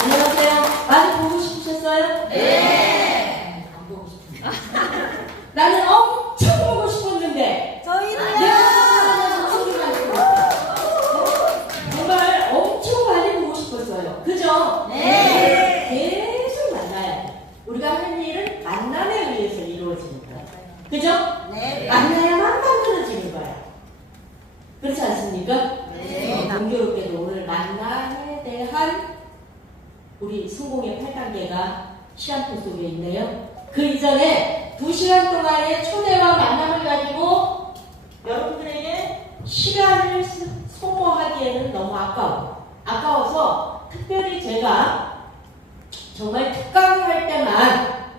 안녕하세요. 많이 보고 싶으셨어요? 네. 안 보고 싶은데. 나는 엄청 보고 싶었는데. 저희는요. 정말 엄청 많이 보고 싶었어요. 그죠? 네. 계속 만나야 돼. 우리가 하는 일은 만남에 의해서 이루어지는 거야. 그죠? 네. 만나야만 만들어지는 거야. 그렇지 않습니까? 네. 공교롭게도 오늘 만남에 대한 우리 성공의 8단계가 시간표 속에 있네요. 그 이전에 2시간 동안의 초대와 만남을 가지고 여러분들에게 시간을 소모하기에는 너무 아까워서 특별히 제가 정말 특강을 할 때만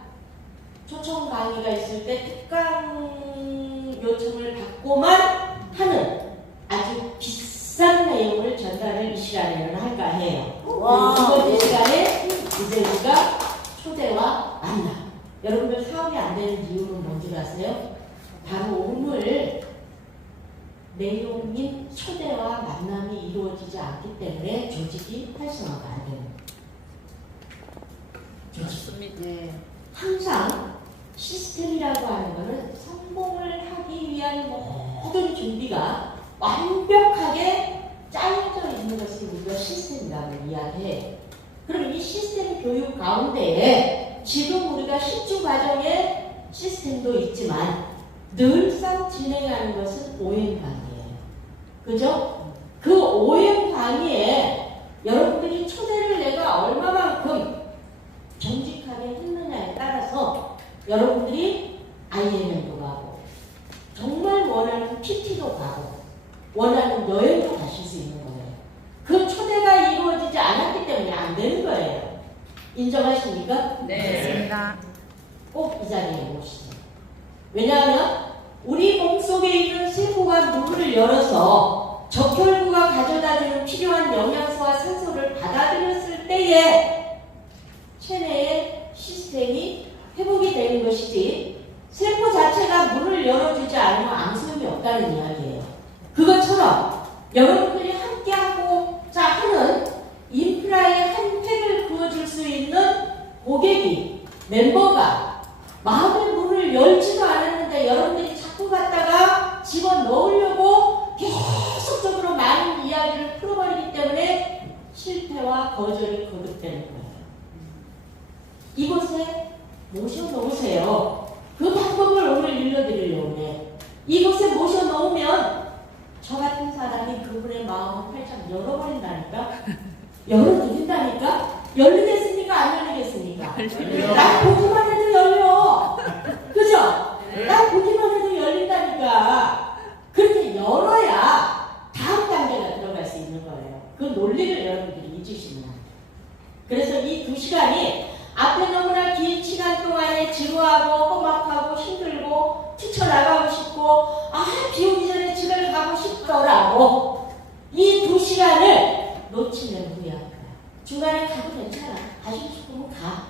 초청 강의가 있을 때 특강 요청을 받고만 하는 아주 비싼 내용을 전달을 이 시간에는 할까 해요. 두 번째 시간에 이제 우리가 초대와 만남. 여러분들 사업이 안 되는 이유는 뭔지 아세요? 바로 오늘 내용인 초대와 만남이 이루어지지 않기 때문에 조직이 활성화가 안 되는 거예요. 네. 항상 시스템이라고 하는 것은 성공을 하기 위한 모든 준비가 완벽하게 짜여져 있는 것을 우리가 시스템이라고 이야기해요. 그럼 이 시스템 교육 가운데에 지금 우리가 10주 과정의 시스템도 있지만 늘상 진행하는 것은 OM 강의예요. 그죠? 그 OM 강의에 여러분들이 초대를 내가 얼마만큼 정직하게 했느냐에 따라서 여러분들이 IMM도 가고 정말 원하는 PT도 가고 원하는 여행도 가실 수 있는 거예요. 그 초대가 이루어지지 않았기 때문에 안 되는 거예요. 인정하십니까? 네. 꼭 이 자리에 모시세요. 왜냐하면 우리 몸속에 있는 세포가 문을 열어서 적혈구가 가져다주는 필요한 영양소와 산소를 받아들였을 때에 체내의 시스템이 회복이 되는 것이지 세포 자체가 문을 열어주지 않으면 아무 소용이 없다는 이야기예요. 그것처럼 여러분들이 함께하고자 하는 인프라의 한 획을 그어줄 수 있는 고객이 멤버가 마음의 문을 열지도 않았는데 여러분들이 자꾸 갔다가 집어넣으려고 계속적으로 많은 이야기를 풀어버리기 때문에 실패와 거절이 거듭되는 거예요. 이곳에 모셔놓으세요. 그 방법을 오늘 일러드리려고 해. 이곳에 모셔놓으면 저 같은 사람이 그분의 마음을 활짝 열어버린다니까? 열어드린다니까? 열리겠습니까? 안 열리겠습니까? 난 보기만 해도 열려. 그죠? 난 보기만 해도 열린다니까. 그렇게 열어야 다음 단계가 들어갈 수 있는 거예요. 그 논리를 여러분들이 잊으시면 안 돼요. 그래서 이 2시간이 앞에 너무나 긴 시간 동안에 지루하고 험악하고 힘들고 뛰쳐나가고 싶고 비 오기 전에 집에 가고 싶더라고. 이 2시간을 놓치면 후회할 거야. 중간에 가도 괜찮아. 가시고 싶으면 가.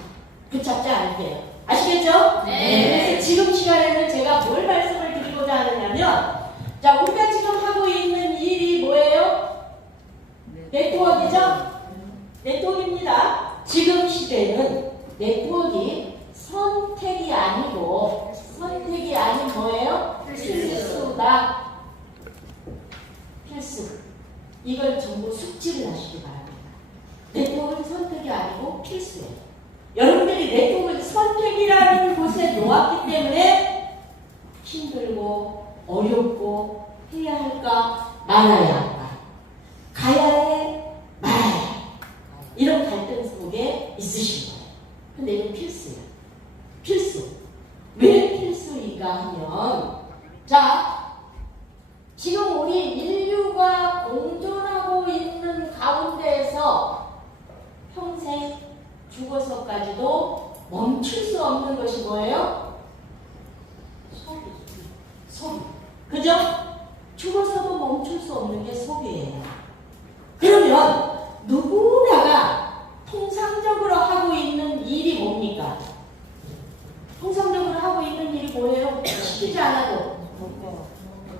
붙잡지 않을게요. 아시겠죠? 네. 그래서 지금 시간에는 제가 뭘 말씀을 드리고자 하느냐면 자, 우리가 지금 하고 있는 일이 뭐예요? 네트워크죠? 네트워크입니다. 지금 시대는 네트워크가 선택이 아닌 뭐예요? 필수다. 필수. 이걸 전부 숙지를 하시기 바랍니다. 네트워크는 선택이 아니고 필수예요. 여러분들이 네트워크는 선택이라는 곳에 놓았기 때문에 힘들고 어렵고 해야 할까 말아야 할까 가야 해 말아야 해 이런 갈등 속에 있으신 거예요. 근데 이건 필수예요. 필수. 왜 필수인가 하면 자, 지금 우리 인류가 공존하고 있는 가운데에서 평생 죽어서까지도 멈출 수 없는 것이 뭐예요? 소비. 그죠? 죽어서도 멈출 수 없는 게 소비예요. 그러면 누구나가 통상적으로 하고 있는 일이 뭡니까? 통상적으로 하고 있는 일이 뭐예요? 시키지 않아도.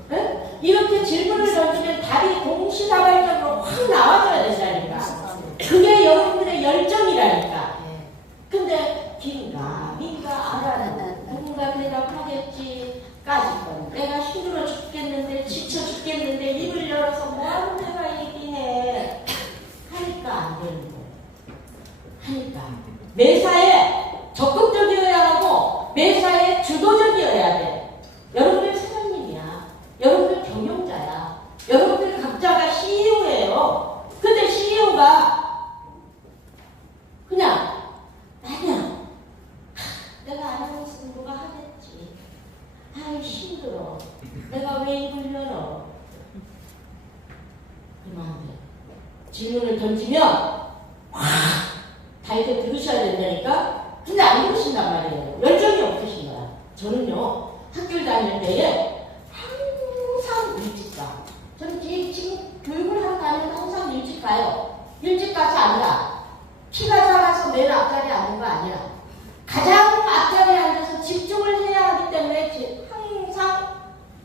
네? 이렇게 질문을 던지면 답이 동시다발적으로 확 나와줘야 된다니까. 매사에 적극적이어야 하고 매사에 주도적이어야 돼. 여러분들 사장님이야. 여러분들 경영자야. 여러분들 각자가 CEO예요. 근데 CEO가 그냥 아니야. 내가 아나운서 공부가 하겠지. 아이 힘들어. 내가 왜 입을 열어? 그러면 안 돼. 질문을 던지면 다 이렇게 들으셔야 된다니까? 근데 안 들으신단 말이에요. 열정이 없으신 거야. 저는요, 학교를 다닐 때에 항상 일찍 가. 저는 지금 교육을 하러 다니면 항상 일찍 가요. 일찍 가서 앉아. 키가 작아서 맨 앞자리에 앉는 거 아니야. 가장 앞자리에 앉아서 집중을 해야 하기 때문에 항상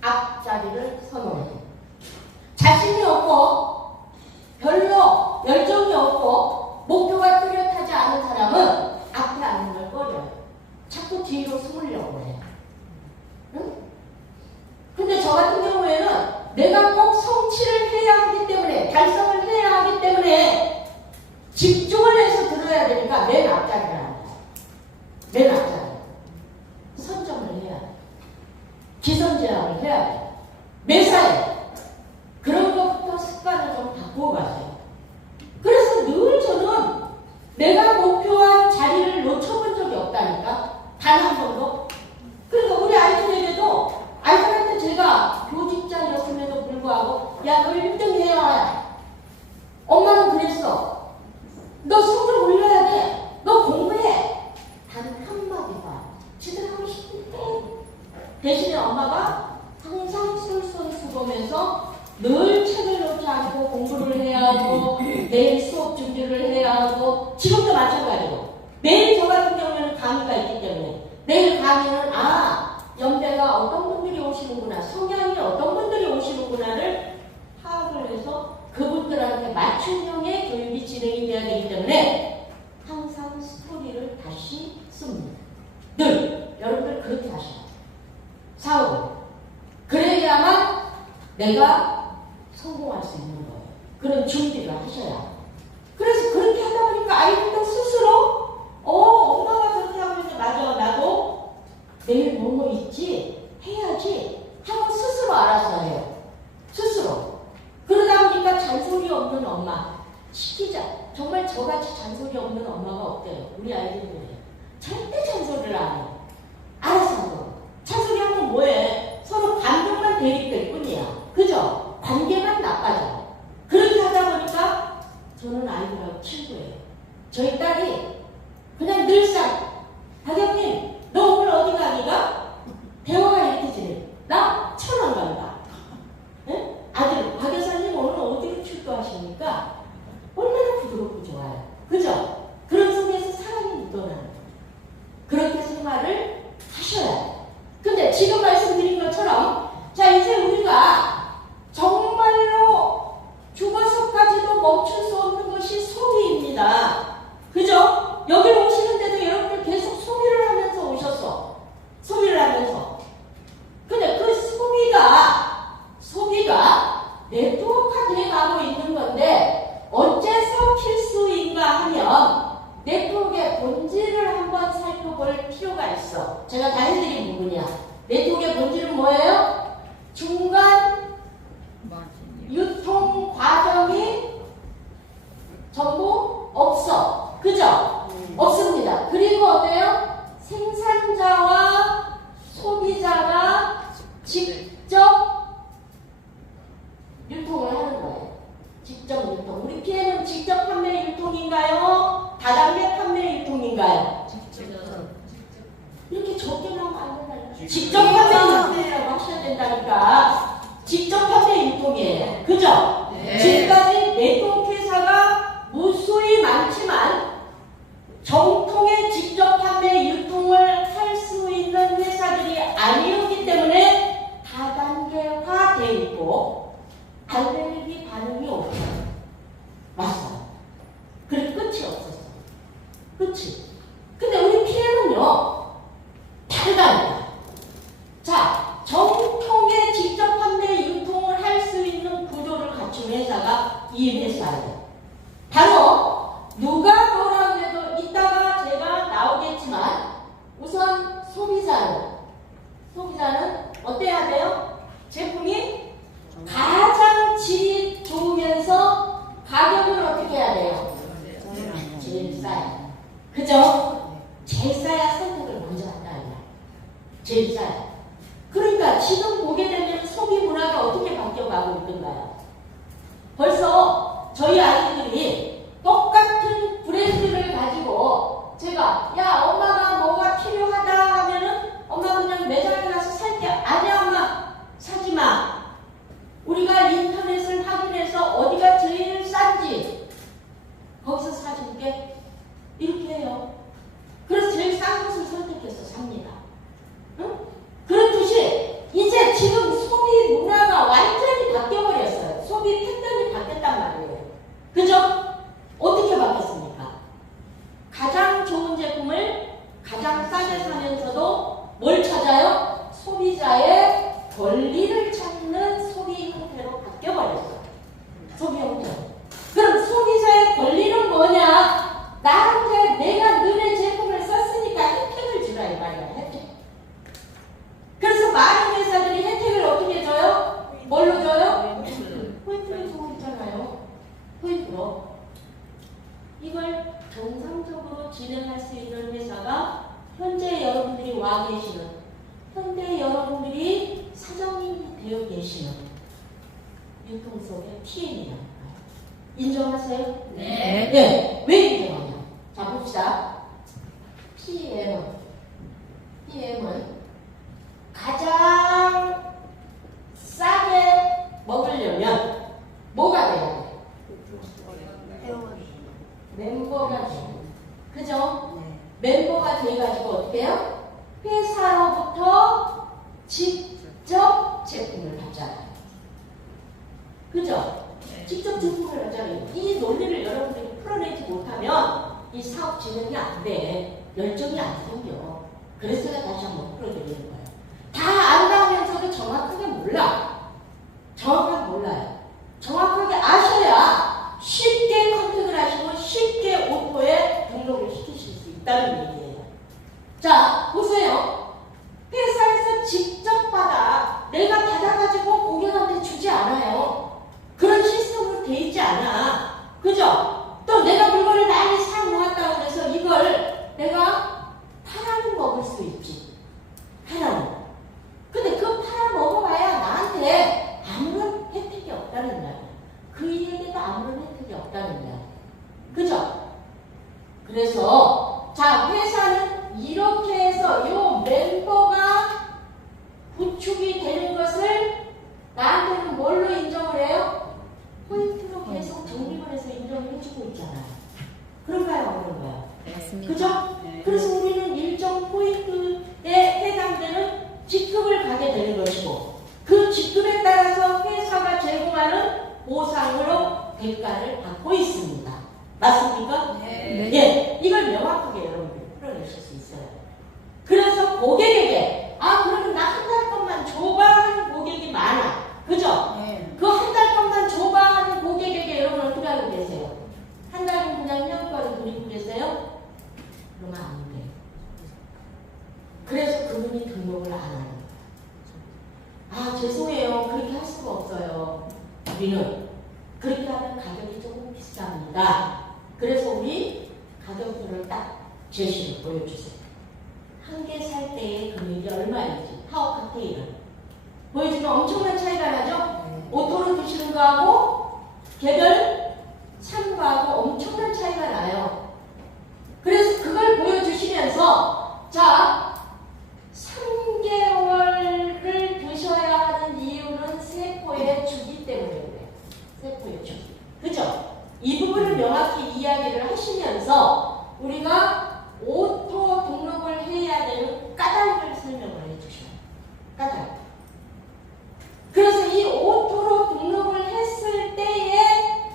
앞자리를 선호해요. 자신이 없고 별로 열정이 없고 목표가 뚜렷하지 않은 사람은 앞에 앉는 걸 꺼려요. 자꾸 뒤로 숨으려고 해요. 응? 근데 저 같은 경우에는 내가 꼭 성취를 해야 하기 때문에, 달성을 해야 하기 때문에 집중을 해서 들어야 되니까 맨 앞자리를 앉아요. 맨 앞자리. 선점을 해야 돼. 기선제압을 해야 돼. 매사에 그런 것부터 습관을 좀 바꾸어 가세요. 그래서 늘 저는 내가 목표한 자리를 놓쳐본 적이 없다니까. 단 한 번도. 그러니까 우리 아이들에게도 아이들한테 제가 교직자였음에도 불구하고 야, 너 1등 해야. 엄마는 그랬어. 너 성적 올려야 돼. 너 공부해. 단 한마디가 지들 하고 싶은데 대신에 엄마가 항상 솔선수범해서 늘 책을 놓지 않고 공부를 해야 하고 내일 수업 준비를 해야 하고 지금도 마찬가지로 내일 저 같은 경우에는 강의가 있기 때문에 내일 강의는 연배가 어떤 분들이 오시는구나, 성향이 어떤 분들이 오시는구나를 파악을 해서 그분들한테 맞춤형의 교육이 진행이 돼야 되기 때문에 항상 스토리를 다시 씁니다. 늘 여러분들 그렇게 하셔야 돼요. 사고 그래야만 내가 성공할 수 있는 거예요. 그런 준비를 하셔야 해요. 그래서 그렇게 하다 보니까 아이들도 스스로 엄마가 그렇게 하고 있는데 맞아, 나도 내일 뭐뭐 있지 해야지 하고 스스로 알아서 해요. 스스로. 그러다 보니까 잔소리 없는 엄마 시키자. 정말 저같이 잔소리 없는 엄마가 없대요. 우리 아이들이 그래요. 절대 잔소리를 안 해요. 알아서 하고. 잔소리 하면 뭐해? 서로 감정만 대립될 뿐이야. 그죠? 관계만 나빠져. 그렇게 하다 보니까 저는 아이들하고 친구예요. 저희 딸이 그냥 늘상 박영님 너 오늘 어디 가니가? 대화가 이렇게 지내. 나 천안 간다. 네? 아들 박 여사님 오늘 어디로 출두하십니까? 얼마나 부드럽고 좋아요. 그죠? 그런 속에서 사랑이 묻어나는 거예요. 그렇게 생활을 하셔야 돼요. 근데 지금 말씀드린 것처럼 자 이제 우리가 정말로 죽어서까지도 멈출 수 없는 것이 소비입니다. 그죠? 여기 오시는데도 여러분들 계속 소비를 하면서 오셨어. 소비를 하면서. 근데 그 소비가 네트워크가 돼가고 있는 건데 어째서 필수인가 하면 네트워크의 본질을 한번 살펴볼 필요가 있어. 제가 다 해드린 부분이야. 네트워크의 본질은 뭐예요? 중간 유통 과정이 전부 없어. 그죠? 없습니다. 그리고 어때요? 생산자와 소비자가 직접 유통을 하는 거예요. 직접 유통. 우리 PM은 직접 판매 유통인가요? 다단계 판매 유통인가요? 이렇게 적게 나오면 안 된다니까. 직접 판매 유통이라고 하셔야 된다니까. 직접 판매 유통이에요. 그죠? 네. 지금까지 네트워크 회사가 무수히 많지만 정통의 직접 판매 유통을 할 수 있는 회사들이 아니었기 때문에 다단계화되어 있고 알레르기 반응이 없어요. 맞아요. 그래 끝이 없었어. 끝이. 근데 우리 PM은요 다르다니까. 자, 정통의 직접 판매 유통을 할 수 있는 구조를 갖춘 회사가 이 회사예요. 바로 누가 뭐라고 해도 이따가 제가 소비자는 어때야 돼요? 제품이 가장 질이 좋으면서 가격은 어떻게 해야 돼요? 제일 싸요. 그죠? 제일 싸야 선택을 먼저 한다. 제일 싸요. 그러니까 지금 보게 되면 소비 문화가 어떻게 바뀌어가고 있던가요? 벌써 저희 아이들이 똑같은 브랜드를 가지고 제가 야 엄마가 뭐가 필요하다 하면은 엄마 그냥 매장에 가서 살게. 아니야 엄마 사지마. 우리가 인터넷을 확인해서 어디가 제일 싼지 거기서 사줄게. 이렇게 해요. 그래서 제일 싼 곳을 선택해서 삽니다. 응? 그렇듯이 이제 지금 소비 문화가 완전히 바뀌어버렸어요. 소비 패턴이 바뀌었단 말이에요. 그죠? 어떻게 바뀌었습니까? 가장 좋은 제품을 가장 싸게 사면서도 뭘 찾아요? 소비자의 권리를 찾는 소비 형태로 바뀌어버렸어요. 소비 형태. 그럼 소비자의 권리는 뭐냐? 나한테 내가 너네 제품을 썼으니까 혜택을 주라 이 말이야. 혜택. 그래서 많은 회사들이 혜택을 어떻게 줘요? 뭘로 줘요? 포인트를 주고 있잖아요. 포인트로. 이걸 정상적으로 진행할 수 있는 회사가 현재 여러분들이 와 계시는, 현재 여러분들이 사장님이 되어 계시는 유통 속의 TM이라는 거예요. 인정하세요? 네. 네. 왜 인정하냐? 자, 봅시다. PM은 가장 싸게 먹으려면 뭐가 돼야 돼? 멤버가 돼요. 그죠? 멤버가 돼가지고 어떻게 해요? 회사로부터 직접 제품을 받잖아요. 그죠? 직접 제품을 받잖아요. 이 논리를 여러분들이 풀어내지 못하면 이 사업 진행이 안 돼. 열정이 안 생겨. 그래서 제가 다시 한번 풀어드리는 거예요. 다 안다 하면서도 정확하게 몰라. 정확하게 몰라요. 정확하게 아셔야 쉽게 컨택을 하시고 쉽게 오토에 등록을 시키실 수 있다는 얘기예요. 자, 보세요. 회사에서 직접 받아. 내가 받아가지고 고객한테 주지 않아요. 그런 시스템으로 돼 있지 않아. 그죠? 또 내가 물건을 많이 사 놓았다고 해서 이걸 내가 팔아는 먹을 수 있지. 팔아는. 근데 그 팔아 먹어봐야 나한테 아무런 혜택이 없다는 거야. 그에게도 아무런 혜택이 없다는 거야. 그죠? 그래서 자, 회사는 이렇게 해서 요 멤버가 구축이 되는 것을 나한테는 뭘로 인정을 해요? 포인트로 계속 적립을 해서 인정을 해주고 있잖아요. 그런가요? 안 그런가요? 맞습니다. 그죠? 그래서 우리는 일정 포인트에 해당되는 직급을 가게 되는 것이고 그 직급에 따라서 회사가 제공하는 보상으로 대가를 받고 있습니다. 맞습니까? 네. 예, 이걸 명확하게 여러분들이 풀어내실 수 있어요. 그래서 고객에게 그러면 나 한 달 것만 줘봐 하는 고객이 많아. 그죠? 네. 그 한 달 것만 줘봐 하는 고객에게 여러분 어떻게 하고 계세요? 한 달은 그냥 현금을 드리고 계세요? 그러면 안 돼요. 그래서 그분이 등록을 안 하는 거예요. 죄송해요. 그렇게 할 수가 없어요. 우리는 그렇게 하면 가격이 조금 비쌉니다. 그래서 우리 가격표를 딱 제시를 보여주세요. 한 개 살 때의 금액이 얼마인지 파워 칵테일을 보여주면 엄청난 차이가 나죠? 오토로 드시는 거하고 개별 산 거하고 엄청난 차이가 나요. 그래서 그걸 보여주시면서 자 3개월을 드셔야 하는 이유는 세포의 주기 때문에 그래요. 세포의 주기. 그죠? 이 부분을 명확히 이야기를 하시면서 우리가 오토 등록을 해야 되는 까닭을 설명을 해주셔요. 까닭. 그래서 이 오토로 등록을 했을 때에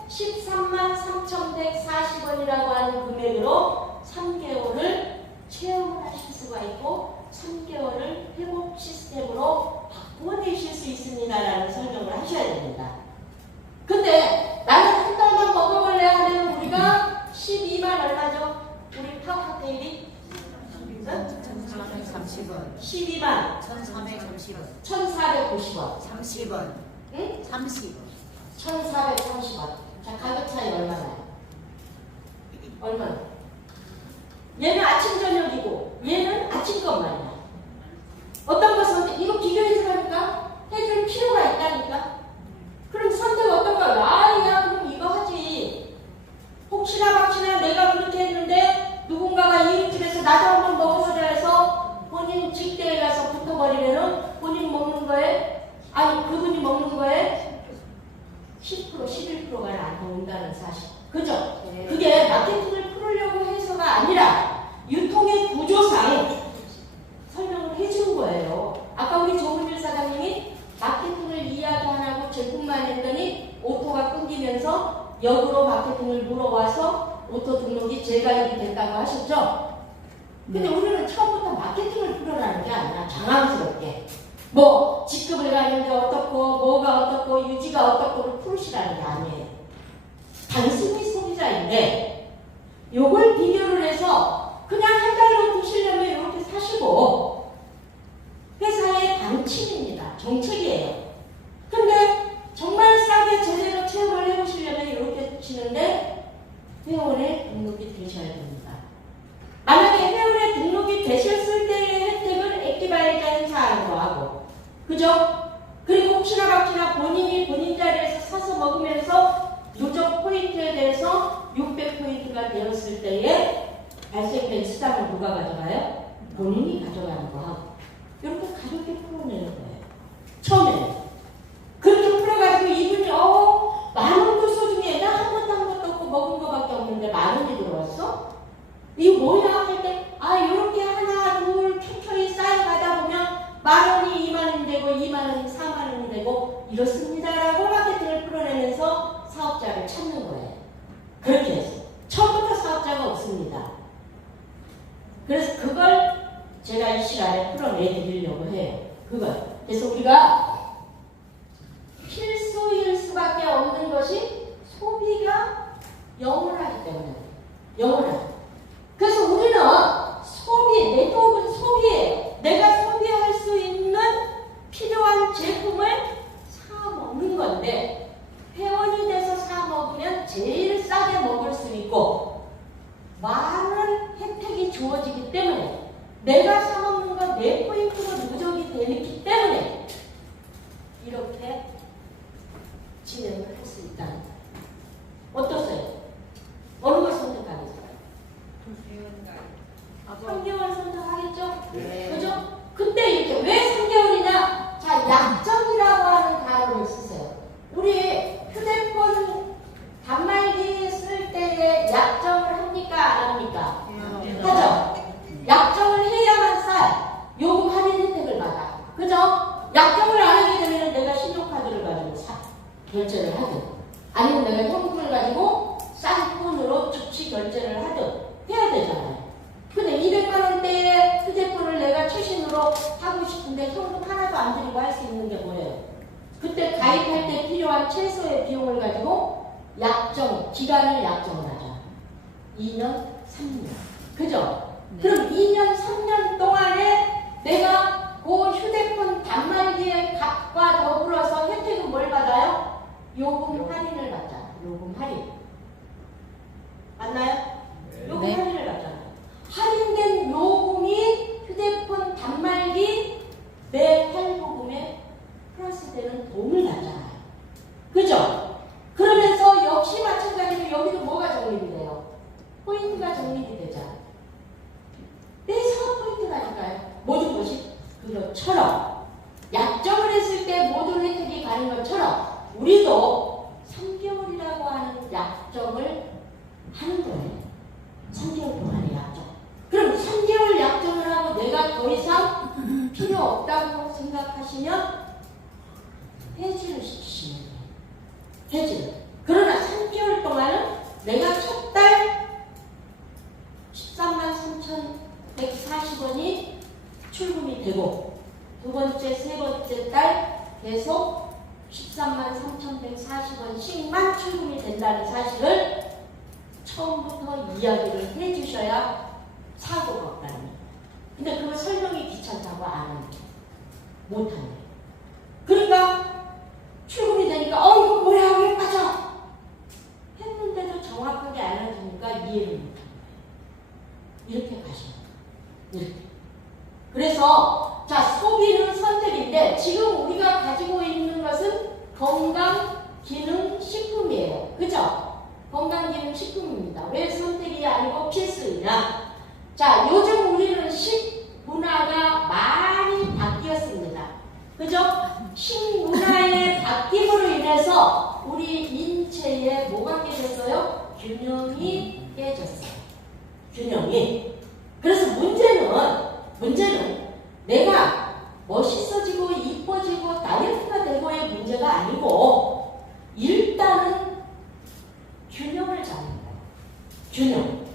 133,3,140원이라고 하는 금액으로 3개월을 체험을 하실 수가 있고 3개월을 회복 시스템으로 바꿔내실 수 있습니다라는 설명을 하셔야 됩니다. 근데 나는 한 달만 먹어볼래 하면 우리가 12만 얼마죠? 우리 파워 칵테일이 30원. 12만 1,430원. 1,490원. 30원. 응? 30원. 1,430원. 자, 가격 차이 얼마나요? 얼마나? 얘는 아침 저녁이고 얘는 아침 것만이야. 어떤 거 선택? 이거 비교해서 하니까 해줄 필요가 있다니까. 그럼 선택 어떤 거? 야, 그럼 이거 하지. 혹시나 내가 그렇게 했는데 누군가가 이웃집에서 나도 한번 먹어보자 해서 본인 직대에 가서 붙어버리면은 본인 먹는 거에, 아니 그분이 먹는 거에 10% 11%가 나한테 온다는 사실. 그죠? 네. 그게 마케팅을 풀으려고 해서가 아니라 유통의 구조상 설명을 해준 거예요. 아까 우리 조은일 사장님이 마케팅을 이야기 안 하고 제품만 했더니 오토가 끊기면서 역으로 마케팅을 물어와서 오토 등록이 재가입이 됐다고 하셨죠? 근데 우리는 처음부터 마케팅을 풀어라는 게 아니라 장황스럽게 뭐 직급을 가는데 어떻고 뭐가 어떻고 유지가 어떻고를 풀으시라는 게 아니에요. 단순히 소비자인데 요걸 비교를 해서 그냥 한 달로 드시려면 이렇게 사시고 회사의 방침입니다. 정책이에요. 근데 정말 싸게 제대로 체험을 해보시려면 이렇게 치는데 회원에 등록이 되셔야 됩니다. 만약에 회원에 등록이 되셨을 때의 혜택은 액티바이자 행사하는 거 하고, 그죠? 그리고 혹시나 본인이 본인 자리에서 사서 먹으면서 누적 포인트에 대해서 600포인트가 되었을 때에 발생된 수당을 누가 가져가요? 본인이 가져가는 거 하고. 이렇게 가볍게 풀어내는 거예요. 처음에는. 그렇게 풀어가지고 이분이 10,000원도 소중해. 나 한 번도 없고 먹은 거밖에 없는데 10,000원이 들어왔어? 이거 뭐야? 할 때 요렇게 하나 둘 켜켜이 쌓여가다 보면 10,000원이 20,000원이 되고 20,000원이 40,000원이 되고 이렇습니다 라고 마케팅을 풀어내면서 사업자를 찾는 거예요. 그렇게 해서 처음부터 사업자가 없습니다. 그래서 그걸 제가 이 시간에 풀어내드리려고 해요. 그걸. 그래서 우리가 필수일 수밖에 없는 것이 소비가 영원하기 때문에. 영원하기. 그래서 우리는 소비, 네트워크는 소비예요. 내가 소비할 수 있는 필요한 제품을 사 먹는 건데 회원이 돼서 사 먹으면 제일 싸게 먹을 수 있고 많은 혜택이 주어지기 때문에 내가 사 먹는 건 내 포인트로 누적이 되기 때문에 이렇게 진행을 할 수 있다. 어떠세요? 어느 걸 선택하겠어요? 3개월 선택하겠죠? 네. 그죠? 그때 이렇게 왜 3개월이냐? 자, 약정이라고 하는 단어를 쓰세요. 우리 휴대폰 단말기 쓸 때에 약정을 합니까? 안 합니까? 하죠? 약정을 해야만 싸요. 요금 할인 혜택을 받아. 그죠? 약정을 안 하게 되면 내가 신용카드를 가지고 결제를 하든 아니면 내가 현금을 가지고 싼 폰으로 즉시 결제를 하든 해야 되잖아요. 근데 200만원대의 휴대폰을 내가 최신으로 하고 싶은데 현금 하나도 안 들이고 할 수 있는 게 뭐예요? 그때 가입할 때 필요한 최소의 비용을 가지고 약정, 기간을 약정을 하자. 2년, 3년. 그죠? 네. 그럼 2년, 3년 동안에 내가 그 휴대폰 단말기의 값과 더불어서 혜택은 뭘 받아요? 요금 할인을 받잖아. 요금 할인. 맞나요? 요금 네. 할인을 받잖아요. 할인된 요금이 휴대폰 단말기 내 할부금에 플러스되는 도움을 받잖아요. 그죠? 그러면서 역시 마찬가지로 여기도 뭐가 적립이 돼요? 포인트가 적립이 되잖아요. 내 사업 포인트라니까요. 모든 것이 그것처럼 약정을 했을 때 모든 혜택이 가는 것처럼 우리도 3개월이라고 하는 약정을 하는 거예요. 3개월 동안의 약정. 그럼 3개월 약정을 하고 내가 더 이상 필요 없다고 생각하시면 해지를 시키시면 돼요. 해지를. 그러나 3개월 동안은 내가 첫 달 133,140원이 출금이 되고 두 번째, 세 번째 달 계속 133,140원씩만 출금이 된다는 사실을 처음부터 이야기를 해주셔야 사고가 없다는 거예요. 근데 그거 설명이 귀찮다고 하고 안 한대. 못 한대. 그러니까 출근이 되니까 이거 뭐야 왜 빠져? 했는데도 정확하게 알려주니까 이해를 못한대. 이렇게 가셔. 이렇게. 그래서 자, 소비는 선택인데 지금 우리가 가지고 있는 것은 건강기능식품이에요. 그죠? 건강기능식품입니다. 왜 선택이 아니고 필수이냐? 자, 요즘 우리는 식문화가 많이 바뀌었습니다. 그죠? 식문화의 바뀜으로 인해서 우리 인체에 뭐가 깨졌어요? 균형이 깨졌어요. 균형이. 그래서 문제는 내가 멋있어지고 이뻐지고 다이어트가 되고의 문제가 아니고 일단은 균형을 잡는 거예요. 균형.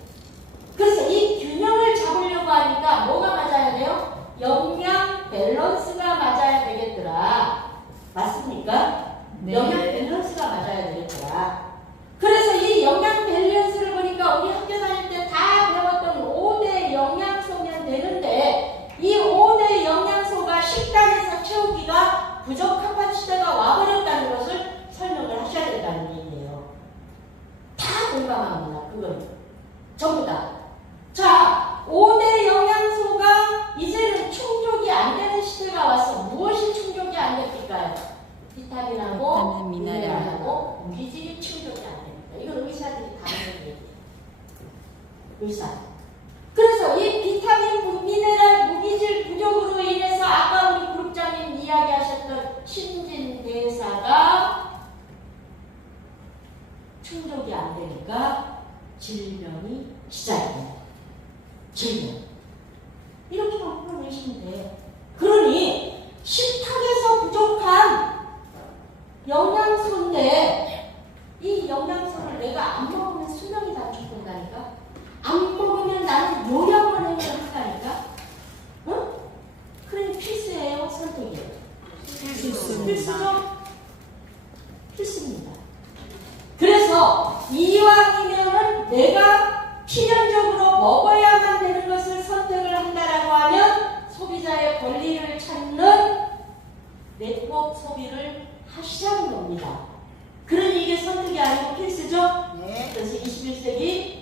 그래서 이 균형을 잡으려고 하니까 뭐가 맞아야 돼요? 영양 밸런스가 맞아야 되겠더라. 맞습니까? 네. 영양 밸런스가 맞아야 되겠더라. 그래서 이 영양 밸런스를 보니까 우리 학교 다닐 때 다 배웠던 5대 영양소면 되는데 이 5대 영양소가 식단에서 채우기가 부족한 시대가 와버렸다는 것을 설명을 하셔야 된다는 얘기예요. 다 공감합니다. 그건 전부 다. 자, 5대 영양소가 이제는 충족이 안 되는 시대가 와서 무엇이 충족이 안 될까요? 비타민하고 미네랄하고 무기질이 충족이 안 됩니다. 이건 의사들이 다 하는 얘기예요. 의사. 그래서 이 비타민, 미네랄, 무기질 부족으로 인해서 아까 우리 그룹장님 이야기하셨던 신진대사가 충족이 안 되니까 질병이 시작됩니다. 질병. 이렇게만 풀어내시면 돼. 그러니 식탁에서 부족한 영양소인데 이 영양소를 내가 안 먹으면 수명이 단축된다니까? 안 먹으면 나는 요양원 행위를 한다니까? 응? 그래 필수예요? 선택이에요? 필수죠? 필수입니다. 그래서 이왕이면은 내가 필연적으로 먹어야만 되는 것을 선택을 한다라고 하면 소비자의 권리를 찾는 네트워크 소비를 하시자는 겁니다. 그러니 이게 선택이 아니고 필수죠? 네. 그래서 21세기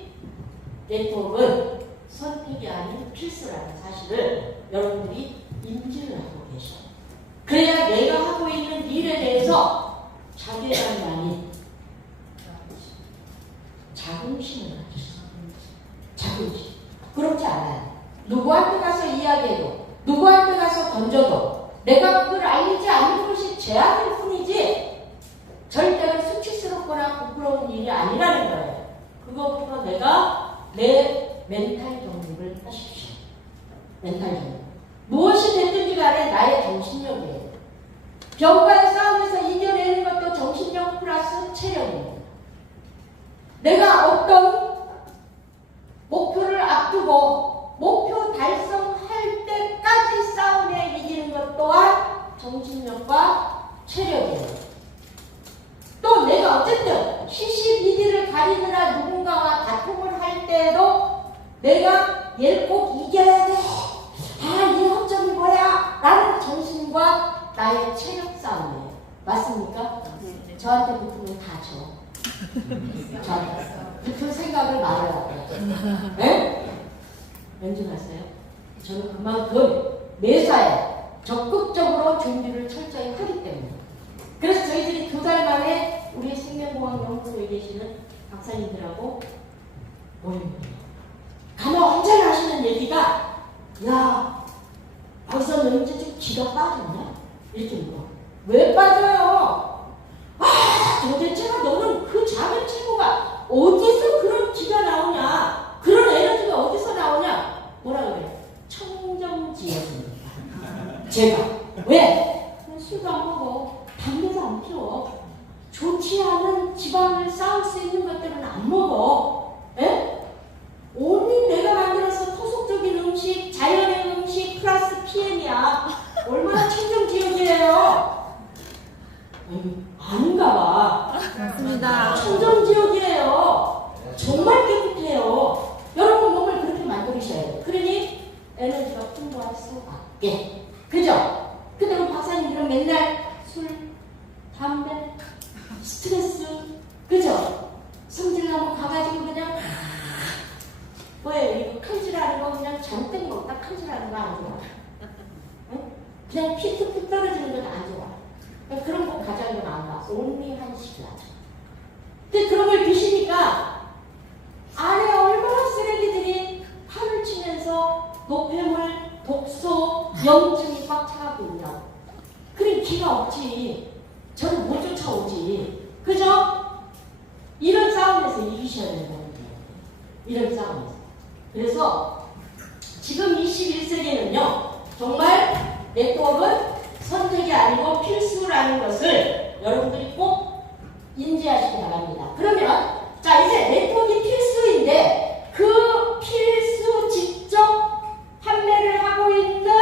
네트워크는 선택이 아닌 필수라는 사실을 여러분들이 인지를 하고 계셔요. 그래야 내가 하고 있는 일에 대해서 자괴감이 자긍심을 가지죠. 자긍심. 그렇지 않아요. 누구한테 가서 이야기해도 누구한테 가서 던져도 내가 그걸 알지 않는 것이 제약일 뿐이지 절대로 수치스럽거나 부끄러운 일이 아니라는 거예요. 그것부터 내가 내 멘탈 정립을 하십시오. 멘탈 정립. 무엇이 됐든지 간에 나의 정신력이에요. 병과의 싸움에서 이겨내는 것도 정신력 플러스 체력입니다. 내가 어떤 목표를 앞두고 목표 달성할 때까지 싸움에 이기는 것 또한 정신력과 체력이에요. 또 내가 어쨌든 CCBD를 가리느라 누군가와 다툼을 할 때에도 내가 얘를 꼭 이겨야 돼. 이 허점이 뭐야? 라는 정신과 나의 체력 싸움이에요. 맞습니까? 네. 저한테 붙으면 다 져. 저한테. 붙을 생각을 말아야 돼요. 네? 연주하세요? 저는 그만큼 매사에 적극적으로 준비를 철저히 하기 때문에. 그래서 저희들이 2달 만에 우리 생명공학연구소에 계시는 박사님들하고 모입니다. 가면 언제나 하시는 얘기가 야, 박사 너 이제 좀 기가 빠졌냐? 이렇게 물어. 왜 빠져요? 도대체가 너는 그 작은 친구가 어디서 그런 기가 나오냐? 그런 에너지가 어디서 나오냐? 뭐라 그래? 청정지역입니다. 제가. 왜? 술도 안 먹어. 담배도 안 피워. 좋지 않은 지방을 쌓을 수 있는 것들은 안 먹어. 에? 온리 내가 만들어서 토속적인 음식, 자연의 음식 플러스 PM이야. 얼마나 청정지역이에요? 아닌가 봐. 맞습니다. 청정지역이에요. 안 좋아. 응? 그냥 피 툭툭 떨어지는 건 안 좋아. 그러니까 그런 거 가장은 안 가. only 한식이야. 근데 그런 걸 드시니까 안에 얼마나 쓰레기들이 판을 치면서 노폐물, 독소, 염증이 꽉 차고 있냐고. 그럼 기가 없지. 저는 못 쫓아오지. 그죠? 이런 싸움에서 이기셔야 된다는 거예요. 이런 싸움에서. 그래서 지금 21세기는요, 정말 네트워크는 선택이 아니고 필수라는 것을 여러분들이 꼭 인지하시기 바랍니다. 그러면, 자, 이제 네트워크가 필수인데, 그 필수 직접 판매를 하고 있는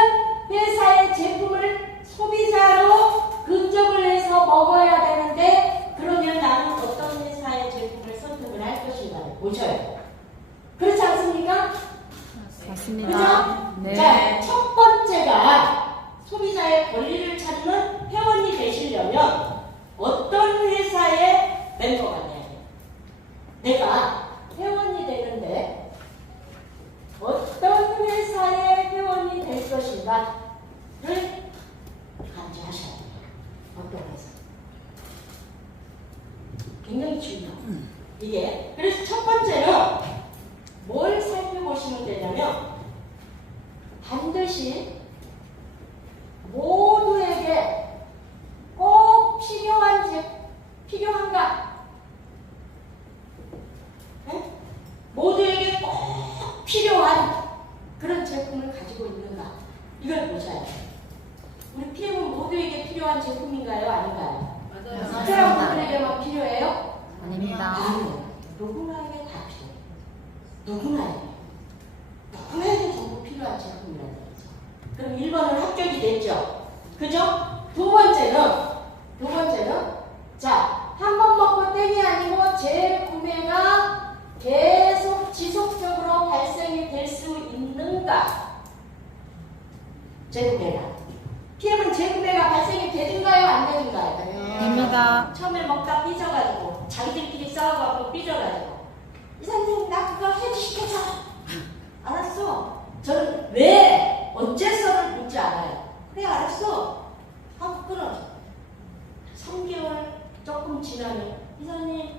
회사의 제품을 소비자로 근접을 해서 먹어야 되는데, 그러면 나는 어떤 회사의 제품을 선택을 할 것인가를 보셔요. 그렇지 않습니까? 맞습니다. 그죠? 네. 자, 첫 번째가 소비자의 권리를 찾는 회원이 되시려면 어떤 회사의 멤버가 돼야 돼요? 내가 회원이 되는데 어떤 회사의 회원이 될 것인가를 간주하셔야 돼요. 어떤 회사? 굉장히 중요해요. 이게. 그래서 첫 번째는 뭘 살펴보시면 되냐면 반드시 모두에게 꼭 필요한가? 네? 모두에게 꼭 필요한 그런 제품을 가지고 있는가? 이걸 보셔야 돼요. 우리 PM은 모두에게 필요한 제품인가요? 아닌가요? 맞아요. 특별한 분들에게만 필요해요? 아닙니다. 아니요. 누구나에게 다 필요해요. 누구나에게 전부 필요한 제품이라는 거죠. 그럼 1번은 합격이 됐죠. 그죠? 두 번째는 자, 한 번 먹고 땡이 아니고 재구매가 계속 지속적으로 발생이 될 수 있는가? 재구매가. PM은 재구매가 발생이 되든가요? 안 되든가요? 됩니다. 처음에 먹다 삐져가지고 자기들끼리 싸워가지고 삐져가지고 이 선생님 나 그거 해주시켜줘. 알았어. 저는 왜 어째서를 묻지 않아요. 그래 알았어. 하고 끊어져. 3개월 조금 지나면 이사님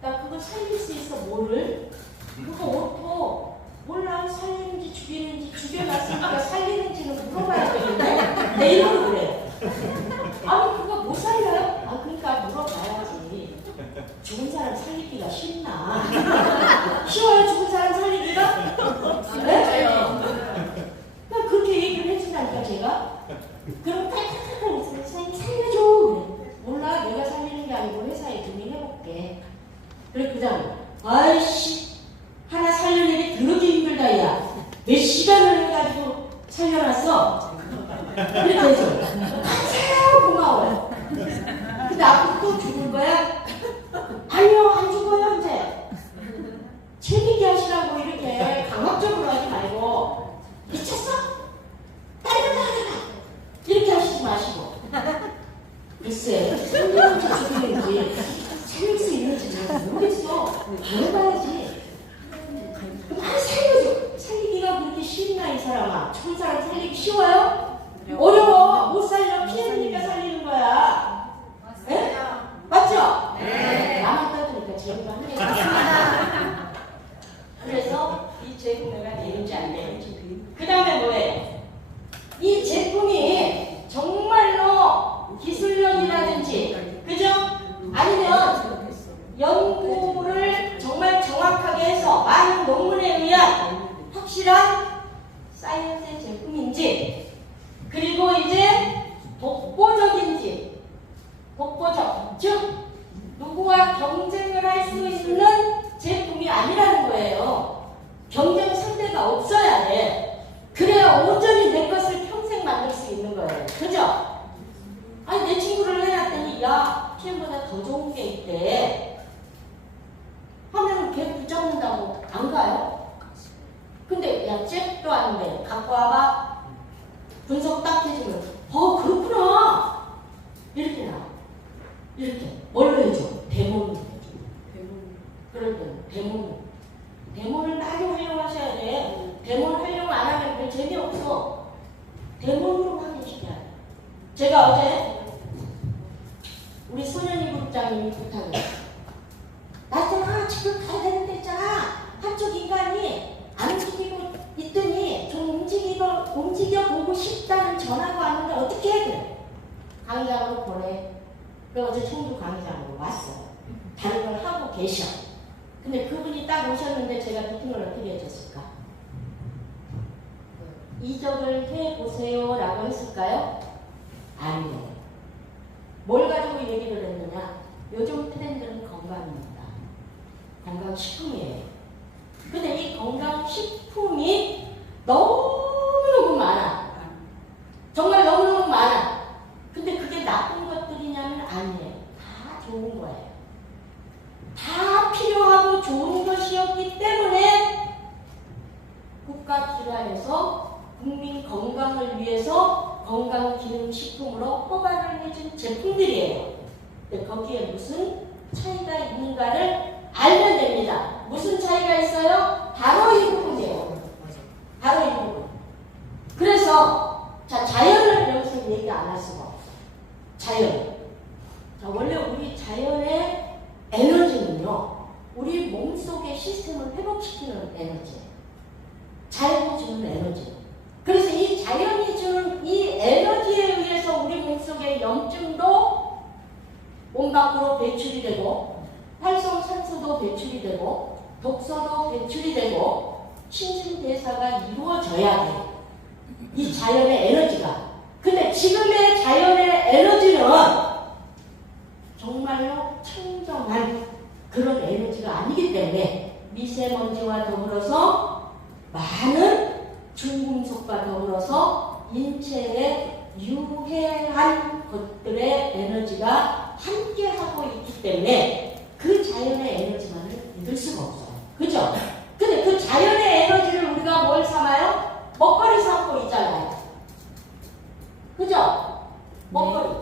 나 그거 살릴 수 있어. 뭐를? 그거 옷도 몰라. 살리는지 죽이는지 죽여놨으니까 살리는지는 물어봐야 되는데 내 입으로 그래. 아니 그거 못 살려요? 아 그러니까 물어봐야지. 죽은 사람 살리기가 쉽나? 쉬워요 죽은 사람 살리기가? 네? 그러니까 그렇게 얘기를 해준다니까 제가. 그럼 칼칼칼칼 웃으면서 선생님 살려줘. 그래. 몰라 내가 살리는 게 아니고 회사에 문의해볼게. 그래 그 다음에 아이씨 하나 살려내기 더럽게 힘들다 야. 몇 시간을 해가지고 살려놨어. 이렇게 해줘. 감사해요 고마워요. 근데 앞으로 또 죽을 거야? 아니요 안 죽어요 이제. 재밌게 하시라고 이렇게 강압적으로 하지 말고 미쳤어? 다른 거 하나 이렇게 하시지 마시고. 글쎄 살리는지 죽이는지 살릴 수 있는지 모르겠어. 해봐야지. 아 살려줘. 살리기가 그렇게 쉽나 이 사람아. 좋은 사람 살리기 쉬워요? 어려워. 못 살려. 피해니까 살리는 거야. 네? 맞죠? 네. 나만 따지니까 재미가 한 개가 있습니다. 그래서 이 제품가 되는지 안 되는지. 그 다음에 뭐예요? 이 제품이 정말로 기술력이라든지 그죠? 아니면 연구를 정말 정확하게 해서 많은 논문에 의한 확실한 사이언스의 제품인지, 그리고 이제 독보적인지, 독보적, 즉 누구와 경쟁을 할 수 있는 제품이 아니라는 거예요. 경쟁 상대가 없어야 돼. 그래야 온전히 내 것을 평생 만들 수 있는 거예요. 그죠? 아니 내 친구를 해놨더니 야 PM보다 더 좋은 게 있대 하면 걔 붙잡는다고 안 가요? 근데 야 잽도 아닌데 갖고 와봐. 분석 딱 해주면 그렇구나 이렇게 나와. 이렇게 뭘로 해줘? 데모로 해줘. 그럴 때는 데모를 많이 활용하셔야 돼. 데모를 활용 안 하면 별 재미없어. 대문으로 확인시켜야 돼요. 제가 어제 우리 손현희 부장님이 부탁을 했어요. 나한테 지금 가야 되는데 있잖아. 한쪽 인간이 안 움직이고 있더니 좀 움직여 보고 싶다는 전화가 왔는데 어떻게 해야 돼? 강의장으로 보내. 그래서 어제 청주 강의장으로 왔어요. 다른 걸 하고 계셔. 근데 그분이 딱 오셨는데 제가 미팅을 어떻게 해줬을까? 이적을 해보세요 라고 했을까요? 아니에요. 뭘 가지고 얘기를 했느냐? 요즘 트렌드는 건강입니다. 건강식품이에요. 근데 이 건강식품이 너무너무 많아. 정말 너무너무 많아. 근데 그게 나쁜 것들이냐면 아니에요. 다 좋은 거예요. 다 필요하고 좋은 것이었기 때문에 국가기관에서 국민 건강을 위해서 건강기능식품으로 허가를 해준 제품들이에요. 근데 거기에 무슨 차이가 있는가를 알면 됩니다. 무슨 차이가 있어요? 바로 이 부분이에요. 바로 이 부분. 그래서 자, 자연을 여기서 얘기 안 할 수가 없어. 자연. 자, 원래 우리 자연의 에너지는요, 우리 몸속의 시스템을 회복시키는 에너지예요. 자연이 주는 에너지. 그래서 이 자연이 주는 이 에너지에 의해서 우리 몸속의 염증도 몸 밖으로 배출이 되고, 활성산소도 배출이 되고, 독소도 배출이 되고, 신진대사가 이루어져야 돼요. 이 자연의 에너지가. 근데 지금의 자연의 에너지는 정말로 청정한 그런 에너지가 아니기 때문에 미세먼지와 더불어서 많은 중금속과 더불어서 인체에 유해한 것들의 에너지가 함께하고 있기 때문에 그 자연의 에너지만을 믿을 수가 없어요. 그죠? 근데 그 자연의 에너지를 우리가 뭘 삼아요? 먹거리 삼고 있잖아요. 그죠? 먹거리.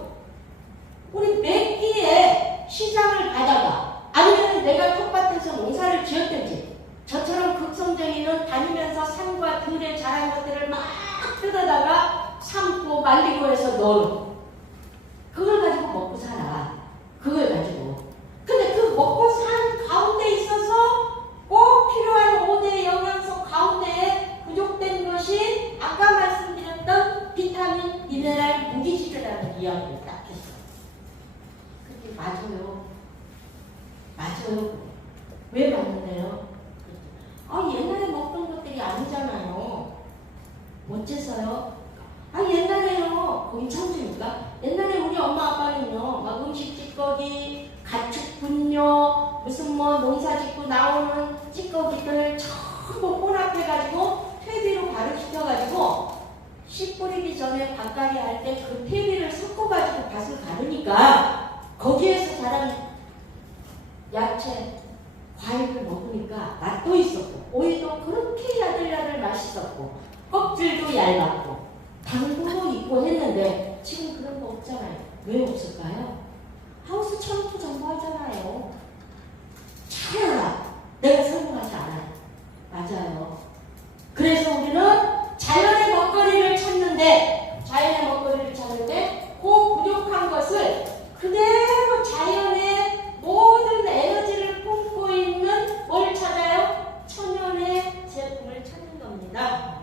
우리 몇 끼에 시장을 가다가 아니면 내가 텃밭에서 농사를 지었든지 저처럼 극성쟁이는 다니면서 산과 들에 자란 것들을 막 뜯어다가 삶고 말리고 해서 넣어. 그걸 가지고 먹고 살아. 그걸 가지고. 근데 그 먹고 산 가운데 있어서 꼭 필요한 5대 영양소 가운데에 부족된 것이 아까 말씀드렸던 비타민, 미네랄, 무기질이라는 이야기를 딱 했어요. 그게 맞아요. 맞아요. 왜 맞는데요? 옛날에 먹던 것들이 아니잖아요. 어째서요? 옛날에요. 거기 참주니까. 옛날에 우리 엄마 아빠는요. 막 음식 찌꺼기, 가축 분뇨, 무슨 뭐 농사 짓고 나오는 찌꺼기들 전부 혼합해가지고 퇴비로 발효시켜가지고 씨 뿌리기 전에 밭갈이 할 때 그 퇴비를 섞어가지고 밭을 가르니까 거기에서 자란 야채, 과일을 먹으니까 맛도 있었고 오이도 그렇게 야들야들 맛있었고 껍질도 얇았고 당도도 있고 했는데 지금 그런 거 없잖아요. 왜 없을까요? 하우스 청소 정보하잖아요. 잘 알아. 내가 설명하지 않아요. 맞아요. 그래서 우리는 자연의 먹거리를 찾는데 그 부족한 것을 그대로 자연의 모든 에너지를 품고 있는 뭘 찾아요? 천연의 제품을 찾는 겁니다.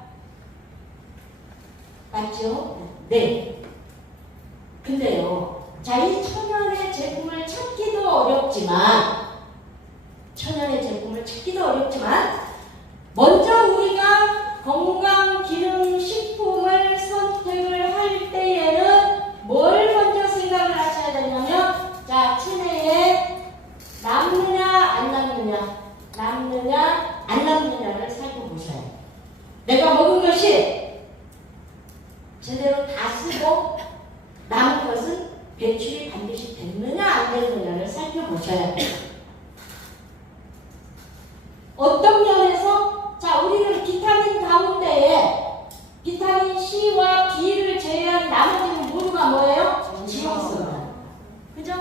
맞죠? 네. 근데요, 자, 이 천연의 제품을 찾기도 어렵지만, 먼저 우리가 건강기능식품을 선택을 할 때에는 뭘 먼저 생각을 하셔야 되냐면, 자, 체내에 남느냐, 안 남느냐를 살펴보셔야 돼요. 내가 먹은 것이 제대로 다 쓰고 남은 것은 배출이 반드시 됐느냐 안 됐느냐를 살펴보셔야 돼요. 어떤 면에서 자 우리는 비타민 가운데에 비타민 C와 B를 제외한 나머지는 모두가 뭐예요? 지용성이에요. 그죠?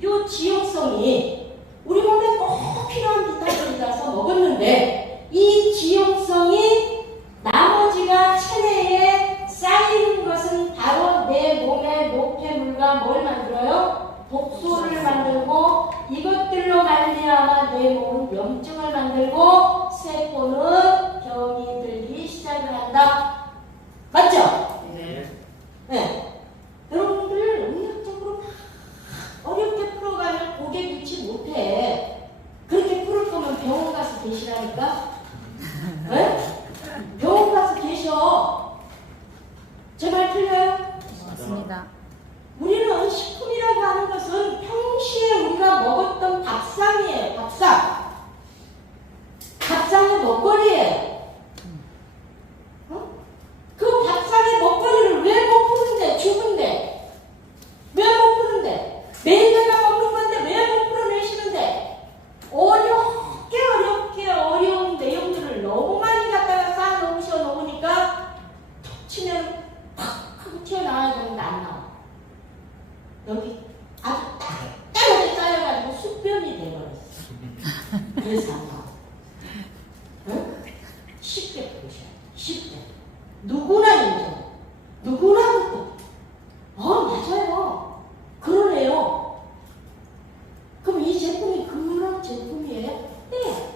이 지용성이 우리 몸에 꼭 필요한 비타민이라서 먹었는데 이 지용성이 나머지가 체내에 쌓이는 네? 병원 가서 계셔. 제 말 틀려요? 맞습니다. 우리는 식품이라고 하는 것은 평시에 우리가 먹었던 밥상이에요. 밥상. 밥상의 먹거리예요. 그 밥상의 먹거리를 왜 못 푸는데? 죽은데? 왜 못 푸는데? 매일매일 먹는 건데 왜 못 풀어내시는데? 어려운 내용들을 너무 많이 갖다가 쌓아놓으셔 놓으니까 툭 치면 팍 하고 튀어나와야 되는데 안 나와. 여기 아주 딱딱하게 쌓여가지고 숙변이 돼버렸어. 그래서 안 나와. 응? 쉽게 보셔야 돼. 쉽게. 누구나 인정. 누구나 맞아요. 그러네요. 그럼 이 제품이 그런 제품이에요? 네.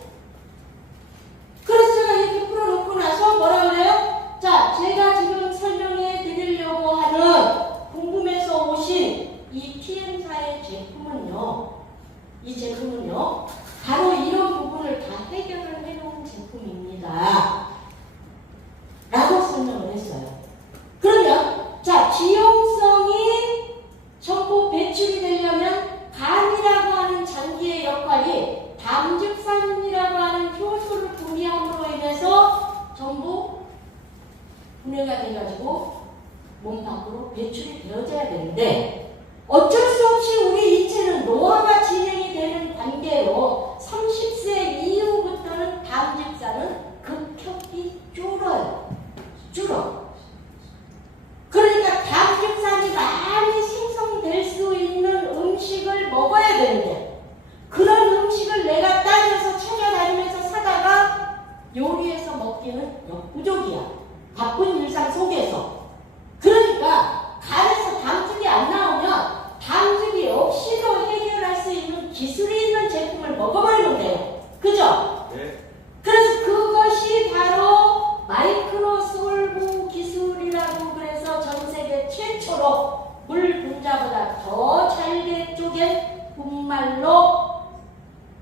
그래서 제가 이렇게 풀어놓고 나서 뭐라 그래요? 자, 제가 지금 설명해 드리려고 하는 궁금해서 오신 이 PM사의 제품은요, 이 제품은요, 바로 이런 부분을 다 해결을 해놓은 제품입니다. 라고 설명을 했어요. 그러면, 자, 지용성이 전부 배출이 되려면 간이라고 하는 장기의 역할이 담즙산이라고 하는 효소를 분비함으로 인해서 전부 분해가 돼가지고 몸 밖으로 배출이 되어져야 되는데 어쩔 수 없이 우리 인체는 노화가 진행이 되는 관계로 30세 이후부터는 담즙산은 급격히 줄어. 그러니까 담즙산이 많이 생성될 수 있는 음식을 먹어야 되는데 그런 음식을 내가 따져서 찾아다니면서 사다가 요리해서 먹기는 역부족이야. 바쁜 일상 속에서. 그러니까 간에서 담즙이 안 나오면 담즙이 없이도 해결할 수 있는 기술이 있는 제품을 먹어버리면 돼요. 그죠? 네. 그래서 그것이 바로 마이크로솔브 기술이라고 그래서 전 세계 최초로 물 분자보다 더 잘게 쪼갠 분말로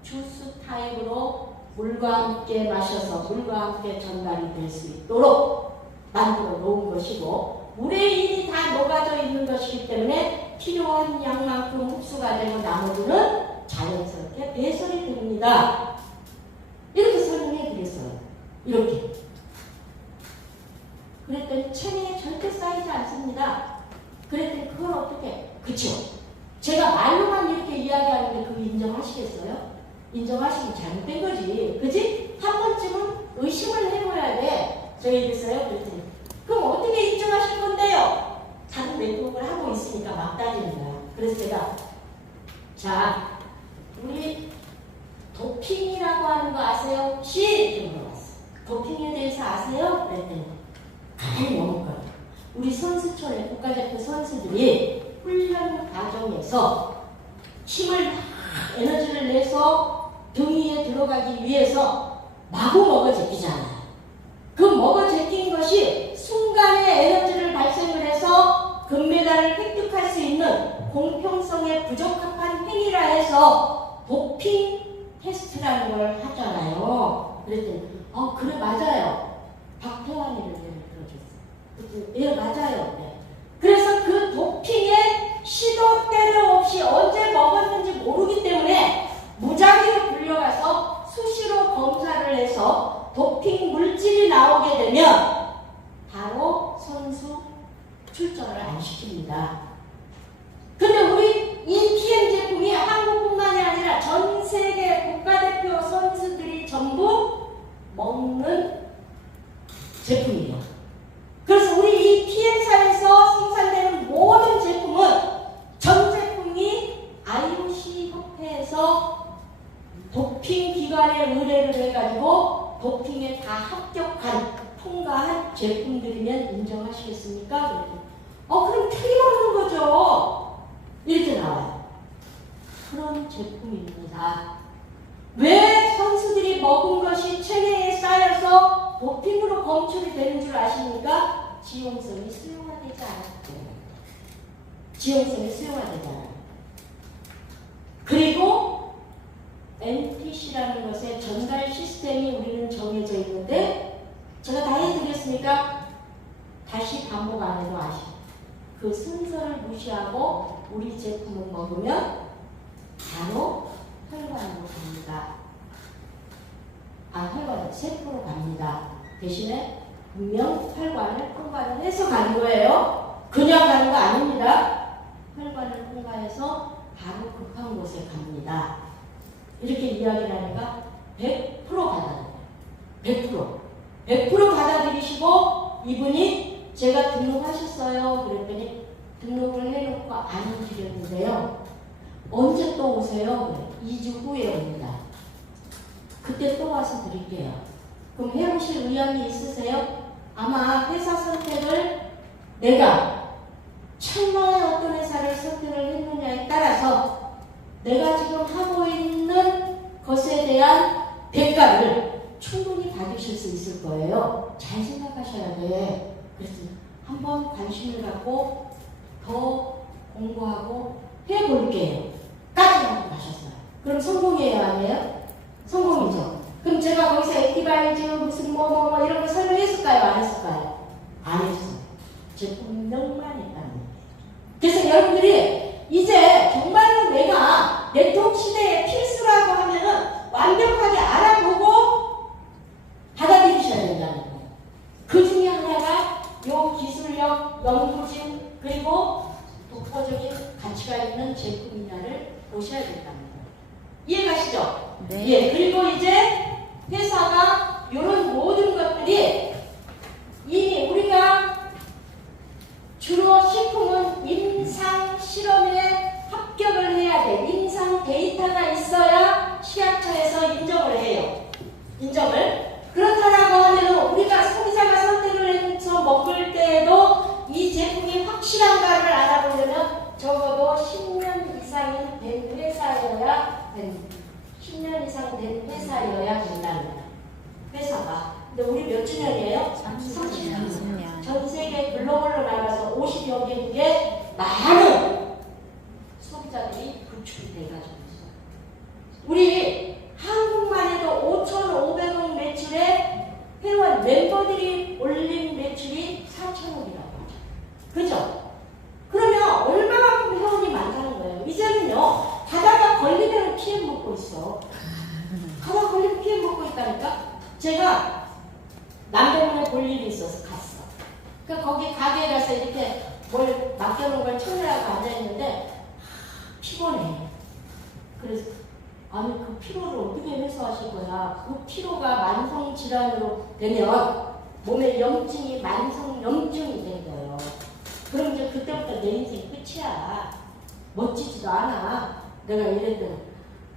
주스 타입으로 물과 함께 마셔서 물과 함께 전달이 될 수 있도록 만들어 놓은 것이고 물에 이미 다 녹아져 있는 것이기 때문에 필요한 양만큼 흡수가 되고 나머지는 자연스럽게 배설이 됩니다. 이렇게 설명해 드렸어요. 이렇게. 그랬더니 체내에 절대 쌓이지 않습니다. 그랬더니 그걸 어떻게? 그쵸? 제가 말로만 이렇게 이야기하는데 그거 인정하시겠어요? 인정하시면 잘못된 거지. 그지? 한 번쯤은 의심을 해봐야 돼. 저희에서요. 그랬더니 그럼 어떻게 인정하실 건데요? 다른 네트워크를 하고 있으니까 막 따지는 거야. 그래서 제가 자, 우리 도핑이라고 하는 거 아세요? 혹시? 이렇게 물어봤어. 도핑에 대해서 아세요? 그랬더니 가만히 넘을 거예요. 우리 선수촌의 국가대표 선수들이 훈련 과정에서 힘을 에너지를 내서 등 위에 들어가기 위해서 마구 먹어 제끼잖아요. 그 먹어 제낀 것이 순간에 에너지를 발생을 해서 금메달을 획득할 수 있는 공평성에 부적합한 행위라 해서 도핑 테스트라는 걸 하잖아요. 그랬더니 그래 맞아요. 박태환이를 예를 들어줬어요. 예 맞아요. 네. 그래서 그 도핑에 시도 때도 없이 언제 먹었는지 모르기 때문에 무작위로 불려가서 수시로 검사를 해서 도핑 물질이 나오게 되면 바로 선수 출전을 안 시킵니다. 근데 우리 이 PM 제품이 한국뿐만이 아니라 전 세계 국가대표 선수들이 전부 먹는 제품이에요. 그래서 우리 이 PM사에서 생산되는 모든 제품은 전 제품이 IOC 협회에서 도핑 기관에 의뢰를 해가지고 도핑에 다 합격한 통과한 제품들이면 인정하시겠습니까? 그럼 틀림없는 거죠. 이렇게 나와요. 그런 제품입니다. 왜 선수들이 먹은 것이 체내에 쌓여서 도핑으로 검출이 되는 줄 아십니까? 지용성이 수용화되지 않았기 때문에. 지용성이 수용화되지 않아요. 그리고 NT MBC라는 것의 전달 시스템이 우리는 정해져 있는데 제가 다 해드렸으니까 다시 반복 안 해도 아시죠? 그 순서를 무시하고 우리 제품을 먹으면 바로 혈관으로 갑니다. 혈관을 세포로 갑니다. 대신에 분명 혈관을 통과를 해서 가는 거예요. 그냥 가는 거 아닙니다. 혈관을 통과해서 바로 급한 곳에 갑니다. 이렇게 이야기를 하니까 100% 받아들여요. 100% 받아들이시고 이분이 제가 등록하셨어요. 그랬더니 등록을 해놓고 안 움직였는데요. 언제 또 오세요? 2주 후에 옵니다. 그때 또 와서 드릴게요. 그럼 회원실 의향이 있으세요? 아마 회사 선택을 내가 찰나의 어떤 회사를 선택을 했느냐에 따라서 내가 지금 하고 있는 것에 대한 대가를 충분히 받으실 수 있을 거예요. 잘 생각하셔야 돼. 그래서 한번 관심을 갖고 더 공부하고 해볼게요. 까지 하고 가셨어요. 그럼 성공이에요, 아니에요? 성공이죠. 그럼 제가 거기서 액티바이즈 무슨 뭐 이런 거 설명했을까요? 안 했을까요? 안 했어요. 제품명만 했다는 거예요. 그래서 여러분들이 이제 정말로 내가 네트워크 시대의 필수라고 하면은 완벽하게 알아보고 받아들이셔야 된다는 거예요. 그 중에 하나가 요 기술력, 연구진, 그리고 독보적인 가치가 있는 제품이냐를 보셔야 된다는 거예요. 이해가시죠? 네. 예, 그리고 이제 회사가 이런 모든 것들이 이미 우리가 주로 식품은 임상 실험에 합격을 해야 돼. 임상 데이터가 있어야 시약처에서 인정을 해요. 인정을. 그렇다라고 하면 우리가 소비자가 선택을 해서 먹을 때에도 이 제품이 확실한가를 알아보려면 적어도 10년 이상이 된 회사여야 됩니다. 10년 이상 된 회사여야 된다는 거예요. 회사가. 근데 우리 몇 주년이에요? 30년. 전 세계 글로벌로 나가서 50여 개국에 많은 소비자들이 구축이 돼가지고 있어요. 우리 한국만 해도 5,500억 매출에 회원 멤버들이 올린 매출이 4,000억이라고 하죠. 그죠? 그러면 얼마만큼 회원이 많다는 거예요. 이제는요, 가다가 걸리면 피해 먹고 있어. 가다가 걸리면 피해 먹고 있다니까? 제가 남대문에 볼 일이 있어서 갔어. 그러니까 거기 가게에 가서 이렇게 뭘 맡겨놓은 걸 찾으라고 앉아있는데, 피곤해. 그래서, 아니, 그 피로를 어떻게 해소하실 거야? 그 피로가 만성질환으로 되면 몸에 염증이 만성염증이 생겨요. 그럼 이제 그때부터 내 인생 끝이야. 멋지지도 않아. 내가 이랬더니,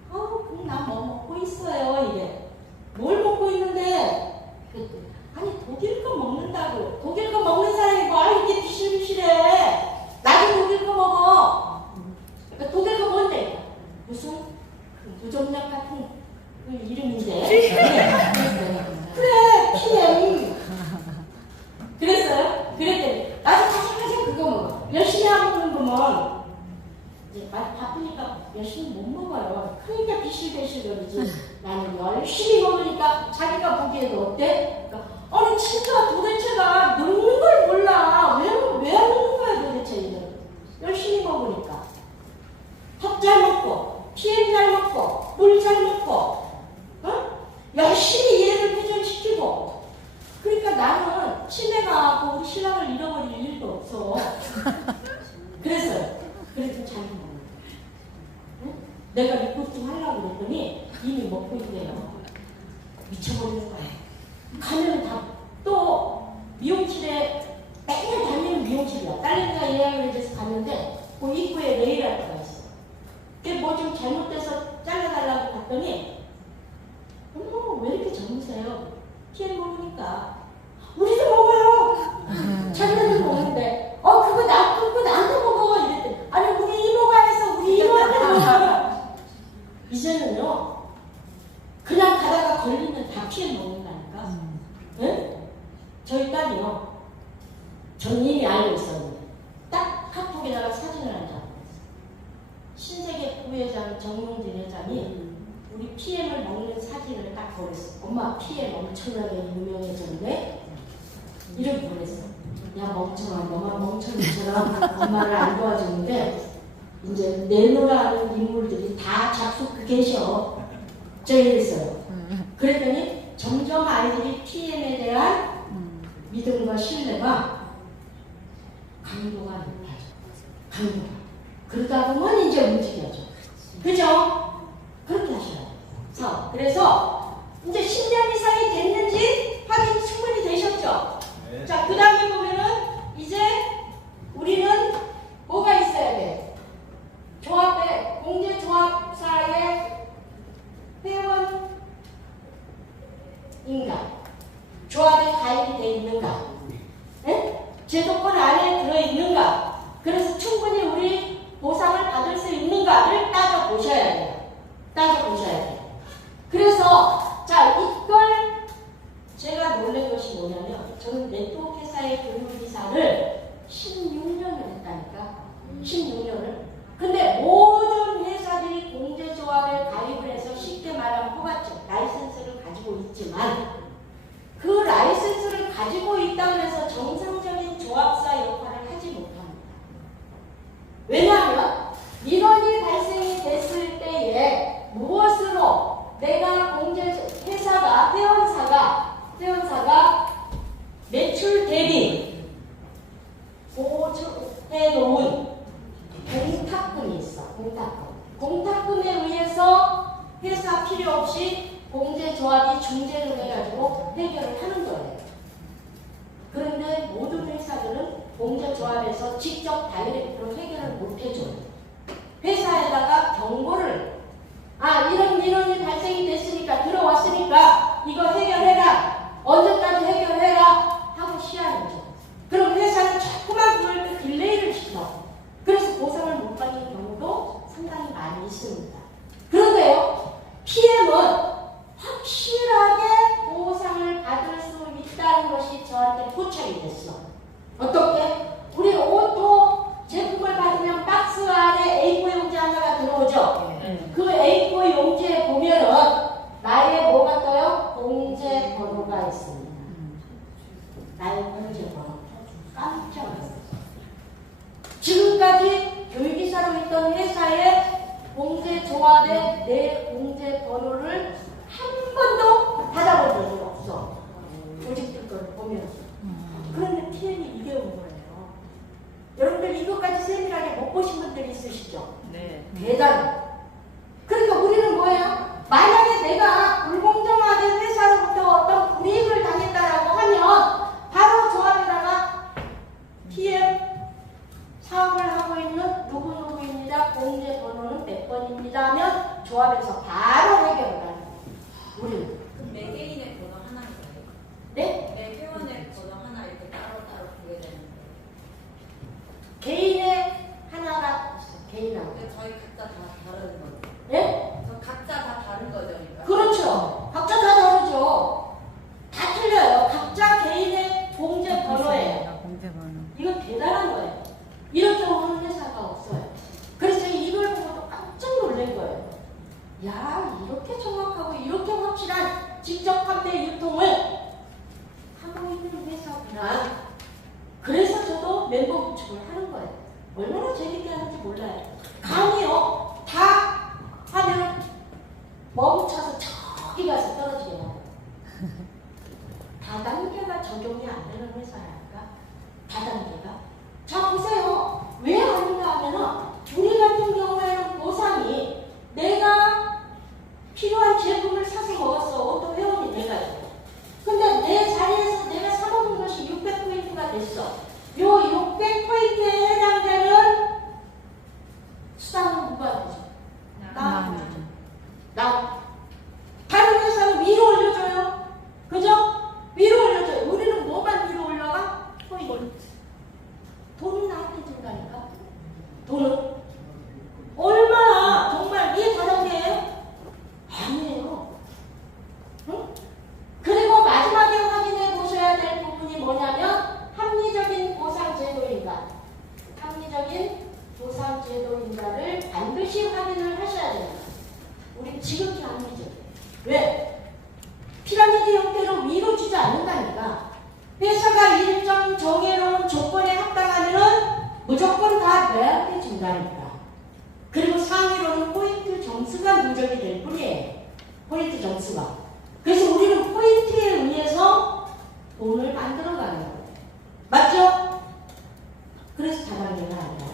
그럼 난 뭐 먹고 있어요, 이게. 뭘 먹고 있는데? 그랬더니, 아니, 독일 거 먹는다고. 독일 거 먹는 사람이 뭐 이렇게 비실비실해. 나도 독일 거 먹어. 그러니까 독일 거 뭔데? 무슨 그 무정약 같은 그 이름인데. 그래, PM. 그랬어요? 그랬더니, 나도 가서 그거 먹어. 열심히 안 먹는 거면, 이제 바쁘니까 열심히 못 먹어요. 그러니까 비실비실거리지. 나는 열심히 먹으니까 자기가 보기에도 어때? 그러니까, 아니, 진짜 도대체가 먹는 걸 몰라. 왜 안 먹는 거야, 도대체 이제. 열심히 먹으니까. 밥 잘 먹고, PM 잘 먹고, 물 잘 먹고, 열심히 얘를 회전시키고. 그러니까 나는 치매가 하고 우리 신랑을 잃어버릴 일도 없어. 그래서 잘 먹는 거야. 내가 리포팅 하려고 그랬더니 이미 먹고 있대요. 미쳐버리는 거야. 가면 또 미용실에 맨날 다니는 미용실이야. 딸내미가 예약을 해줘서 갔는데 그 입구에 네일 아트가 있어. 그게 뭐 좀 잘못돼서 잘라달라고 갔더니 어머 왜 이렇게 젊으세요? PM 먹으니까 우리도 먹어요. 자기네들 먹는데 그거 나한테 먹어 이랬더니 아니 우리 이모가 해서 우리 이모한테 먹어요. 이제는요 그냥 가다가 걸리면 다 PM 먹는다니까. 응? 저희 딸이요. 전 이미 알고 있었는데 딱 카톡에다가 사진을 한 장. 신세계 부회장 정용진 회장이 우리 PM을 먹는 사진을 딱 보냈어. 엄마 PM 엄청나게 유명해졌네? 이렇게 보냈어. 야 멍청아, 너만 멍청이처럼 엄마를 안 도와주는데 이제 내노라는 인물들이 다 잡수고 계셔. 저 이랬어요. 그랬더니 점점 아이들이 PM에 대한 믿음과 신뢰가 강도가 높아져. 강도가. 그러다 보면 이제 움직여져. 그죠? 그렇게 하셔요. 그래서 이제 10년 이상이 됐는지 확인 충분히 되셨죠? 네. 자, 그 다음에 보면은 이제 우리는 뭐가 있어야 돼? 조합에, 공제조합사의 회원인가? 조합에 가입이 돼 있는가? 네? 제도권 안에 들어있는가? 그래서 충분히 우리 보상을 받을 수 있는가를 따져보셔야 돼요. 따져보셔야 돼요. 그래서 자, 이걸 제가 놀란 것이 뭐냐면 저는 네트워크 회사의 교육이사를 16년을 했다니까. 16년을. 근데 모든 회사들이 공제조합에 가입을 해서 쉽게 말하면 포괄적 라이센스를 가지고 있지만 그 라이센스를 가지고 있다고 해서 정상적인 조합사 역할을 하지 못합니다. 왜냐하면 민원이 발생이 됐을 때에 무엇으로 내가 회사가 회원사가 매출 대비 보조해 놓은 공탁금이 있어. 공탁금에 의해서 회사 필요 없이 공제조합이 중재를 해가지고 해결을 하는 거예요. 그런데 모든 회사들은 공제조합에서 직접 다이렉트로 해결을 못 해줘요. 회사에다가 경고를 이런 민원이 발생이 됐으니까 들어왔으니까 이거 해결해라. 언제까지 해결해라 하고 시한을 줘. 그럼 회사는 자꾸만 그걸 딜레이를 시켜. 그래서 보상을 못 받는 경우도 상당히 많이 있습니다. 그런데요, PM은 확실하게 보상을 받을 수 있다는 것이 저한테 포착이 됐어. 어떻게? 우리 오토 제품을 받으면 박스 안에 A4 용지 하나가 들어오죠? 그 A4 용지에 보면은 나의 뭐가 떠요? 공제 번호가 있습니다. 나의 공제 번호. 깜짝 놀랐어요. 지금까지 교육이사로 있던 회사의 공제조합에 내 공제 번호를 한 번도 받아본 적이 없어. 조직들 걸 보면. 그런데 TN이 이게 온 거예요. 여러분들 이것까지 세밀하게 못 보신 분들이 있으시죠? 네. 대단해. 그러니까 우리는 뭐예요? 만약에 내가 불공정하게 회사로부터 어떤 불이익을 당했다라고 하면 바로 조합에다가 PM 사업을 하고 있는 누구누구입니다. 공제 번호는 몇 번입니다 하면 조합에서 바로 해결을 하는 거예요. 우리는. 그럼 매개인의 번호 하나인 거예요? 네? 매 회원의 번호 하나 이렇게 따로따로 보게 되는 거예요? 개인의 하나가 있어. 개인하고. 근데 저희 각자 다 다른 거죠? 네? 저 각자 다 다른 거죠? 그러니까? 그렇죠. 각자 다 다르죠. 다 틀려요. 각자 개인의 공제 번호예요. 공제번호. 이건 대단한 거예요. 이렇게 오는 회사가 없어요. 그래서 이걸 보고도 깜짝 놀란 거예요. 야, 이렇게 정확하고 이렇게 확실한 직접 판매 유통을 하고 있는 회사구나. 그래서 저도 멤버 구축을 하는 거예요. 얼마나 재밌게 하는지 몰라요. 강의요. 다 하면 멈춰서 저기 가서 떨어지게 해요. 다단계가 적용이 안 되는 회사랄까? 다단계가? 자, 보세요. 왜 아닌가 하면은 우리 같은 경우에는 보상이 내가 필요한 제품을 사서 먹었어. 어떤 회원이 돼가지고. 근데 내 자리에서 내가 사먹은 것이 600포인트가 됐어. 요 600포인트에 해당되는 수당은 누가 되죠? 나. 나. 다른 회사는 위로 올려줘요. 그죠? 위로 올려줘요. 우리는 뭐만 위로 올라가? 준다니까. 그리고 상위로는 포인트 점수가 누적이 될 뿐이에요. 포인트 점수가. 그래서 우리는 포인트에 의해서 돈을 만들어가는 거예요. 맞죠? 그래서 다단계가 아니라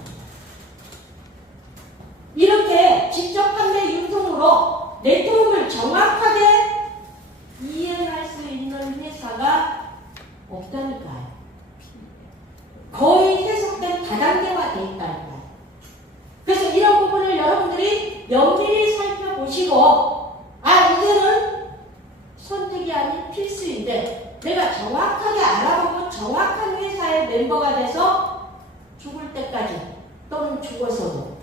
이렇게 직접 판매 유통으로 네트워크를 정확하게 이해할 수 있는 회사가 없다니까요. 거의 해석된 다단계화 돼 있다니까요. 그래서 이런 부분을 여러분들이 면밀히 살펴보시고 이제는 선택이 아닌 필수인데 내가 정확하게 알아보고 정확한 회사의 멤버가 돼서 죽을 때까지 또는 죽어서도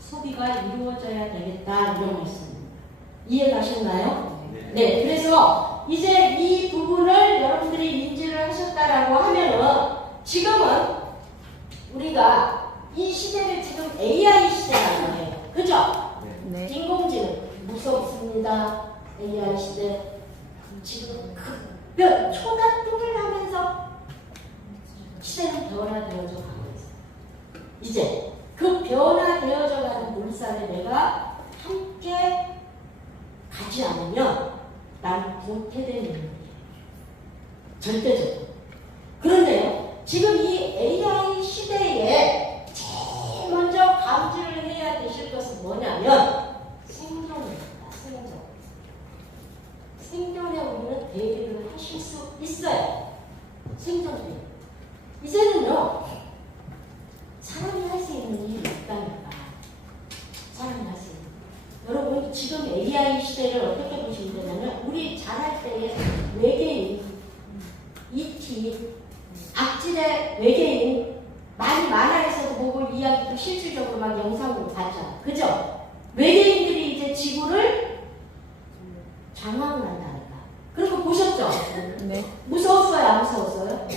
소비가 이루어져야 되겠다 이런 말씀입니다. 이해가셨나요? 네. 그래서 이제 이 부분을 여러분들이 인지를 하셨다라고 하면은 지금은 우리가 이 시대를 지금 AI 시대라고 해요. 그죠? 네. 인공지능 무섭습니다. AI 시대 지금 초가뚱을 하면서 시대는 변화되어져 가고 있어요. 이제 그 변화되어져 가는 물살에 내가 함께 가지 않으면 난 도태되는 일이에요. 절대적으로. 그런데요, 지금 이 AI 시대에 제일 먼저 감지를 해야 되실 것은 뭐냐면 생존입니다. 생존. 생존에 우리는 대비를 하실 수 있어요. 생존이. 이제는요, 사람이 할 수 있는 일이 없다니까. 사람이 할 수 있는. 여러분, 지금 AI 시대를 어떻게 보시면 되냐면, 우리 자랄 때의 외계인, ET, 악질의 외계인, 많이 만화에서도 보고 이야기도 실질적으로 막 영상으로 봤잖아. 그죠? 외계인들이 이제 지구를 장악을 한다니까. 그런 거 보셨죠? 네. 무서웠어요? 안 무서웠어요?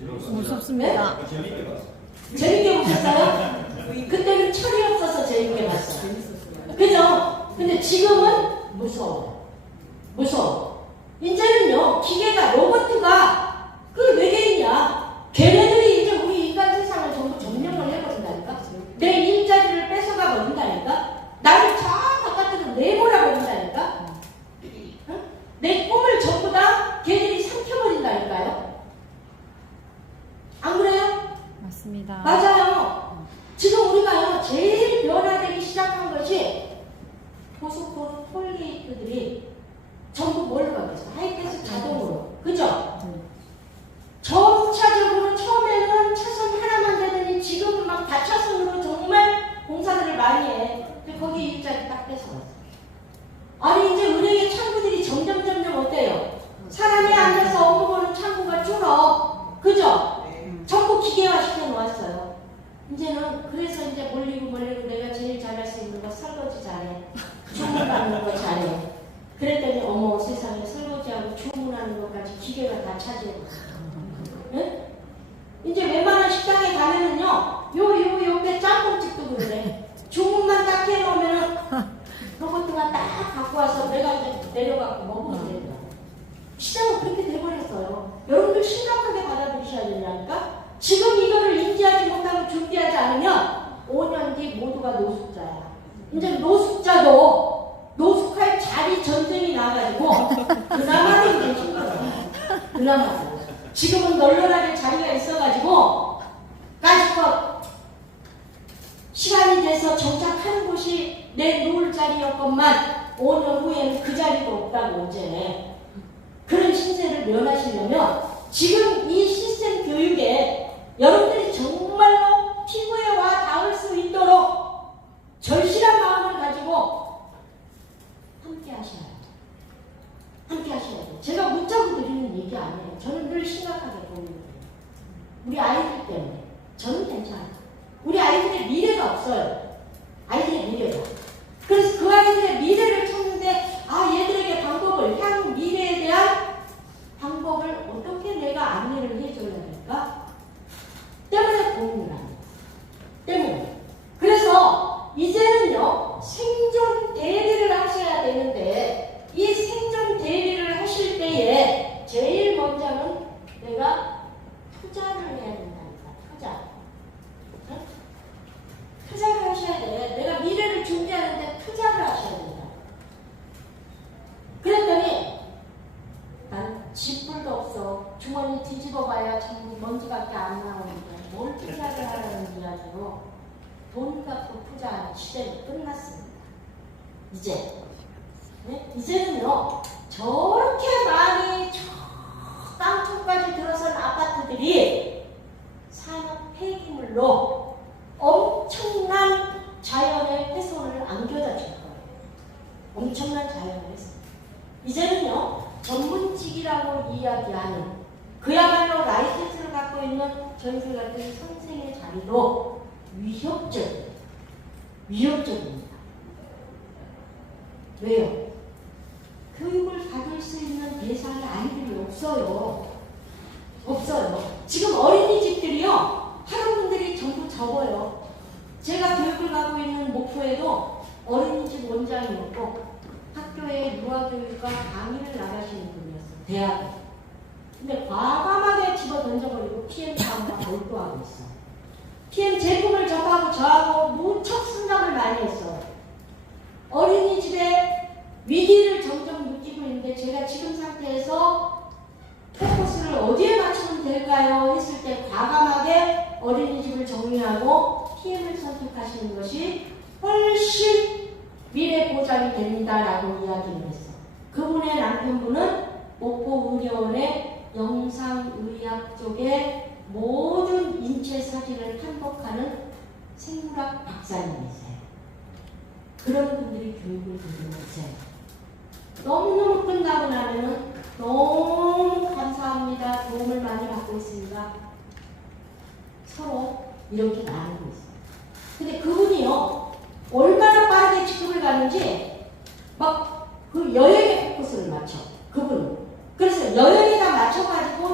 무섭습니다. 재밌게 봤어. 재밌게 보셨어요? 그때는 철이 없어서 재밌게 봤어요. 그죠? 근데 지금은 무서워. 무서워. 이제는요, 기계가, 로봇가 그 외계인이야. 걔네들이 이제 우리 인간 세상을 전부 점령을 해버린다니까? 내 일자리를 뺏어가 버린다니까? 나를 저 바깥으로 내몰아 버린다니까? 응? 내 꿈을 전부 다 걔들이 삼켜버린다니까요? 안 그래요? 맞습니다. 맞아요. 지금 우리가요, 제일 변화되기 시작한 것이 고속도로 톨게이트들이 전부 뭘로 바뀌었어? 하이패스 자동으로. 그죠? 점차적으로 처음에는 차선 하나만 되더니 지금은 막 다차선으로 정말 공사들을 많이 해. 근데 거기 일자리 딱 뺏어갔어. 아니, 이제 은행의 창구들이 점점 어때요? 사람이 앉아서 업무 보는 창구가 줄어. 그죠? 전부 기계화 시켜 놓았어요. 이제는 그래서 이제 몰리고 내가 제일 잘할 수 있는 거 설거지 잘해. 주문하는 거 잘해. 그랬더니 어머 세상에 설거지하고 주문하는 것까지 기계가 다 차지해. 응? 이제 웬만한 식당에 가면은요, 요 옆에 짬뽕집도 그래. 주문만 딱 해놓으면은 로봇가 딱 갖고 와서 내가 이제 내려가고 먹으면 되더라고. 시장은 그렇게 돼버렸어요. 여러분들 심각하게 받아들이셔야 된다니까? 지금 이거를 인지하지 못하고 준비하지 않으면 5년 뒤 모두가 노숙자야. 이제 노숙할 자리 전쟁이 나가지고 그나마도 이제 힘들어요. 그나마도. 지금은 널널하게 자리가 있어가지고 까짓것 시간이 돼서 정착하는 곳이 내 누울 자리였건만 5년 후에는 그 자리도 없다고 이제. 그런 신세를 면하시려면 지금 이 시스템 교육에 여러분들이 정말로 피부에 와 닿을 수 있도록 절실한 마음을 가지고 함께 하셔야 돼요. 함께 하셔야 돼요. 제가 묻자고 드리는 얘기 아니에요. 저는 늘 심각하게 보는 거예요. 우리 아이들 때문에. 저는 괜찮아요. 우리 아이들의 미래가 없어요. 아이들의 미래가. 그래서 그 아이들의 미래를 찾는데 얘들에게 방법을, 향후 미래에 대한 방법을 어떻게 내가 안내를 해줘야 될까? 때문에 고민을 합니다. 때문에. 그래서 이제는요, 생존 대비를 하셔야 되는데, 이 생존 대비를 하실 때에 제일 먼저는 내가 투자를 해야 된다니까. 투자. 네? 집불도 없어. 주머니 뒤집어봐야 전부 먼지밖에 안 나오는데 뭘 투자를 하라는 이야기로 돈 갖고 투자하는 시대는 끝났습니다. 이제 네? 이제는요 저렇게 많이 저 땅속까지 들어선 아파트들이 산업 폐기물로 엄청난 자연의 훼손을 안겨다 줄 거예요. 엄청난 자연의 훼손. 이제는요 전문직이라고 이야기하는 그야말로 라이센스를 갖고 있는 저희들 같은 선생의 자리도 위협적입니다. 왜요? 교육을 받을 수 있는 대상이 아이들이 없어요. 지금 어린이집들이요 학원분들이 전부 적어요. 제가 교육을 가고 있는 목포에도 어린이집 원장이었고 학교에 유아교육과 강의를 나가시는 분이었어요. 대학에. 근데 과감하게 집어 던져버리고 PM 다음과 몰두하고 있어. PM 제품을 저하고 무척 생각을 많이 했어요. 어린이집에 위기를 점점 느끼고 있는데 제가 지금 상태에서 포커스를 어디에 맞추면 될까요? 했을 때 과감하게 어린이집을 정리하고 PM을 선택하시는 것이 훨씬 미래 보장이 됩니다라고 이야기를 했어. 그분의 남편분은 목포의료원의 영상의학 쪽에 모든 인체 사진을 탐복하는 생물학 박사님이세요. 그런 분들이 교육을 듣는 거세요. 너무너무 끝나고 나면은 너무 감사합니다. 도움을 많이 받고 있습니다. 서로 이렇게 나누고 있어요. 근데 그분이요 얼마나 빠르게 직급을 가는지 막 그 여행에 포커스를 맞춰. 그분은. 그래서 여행에다 맞춰가지고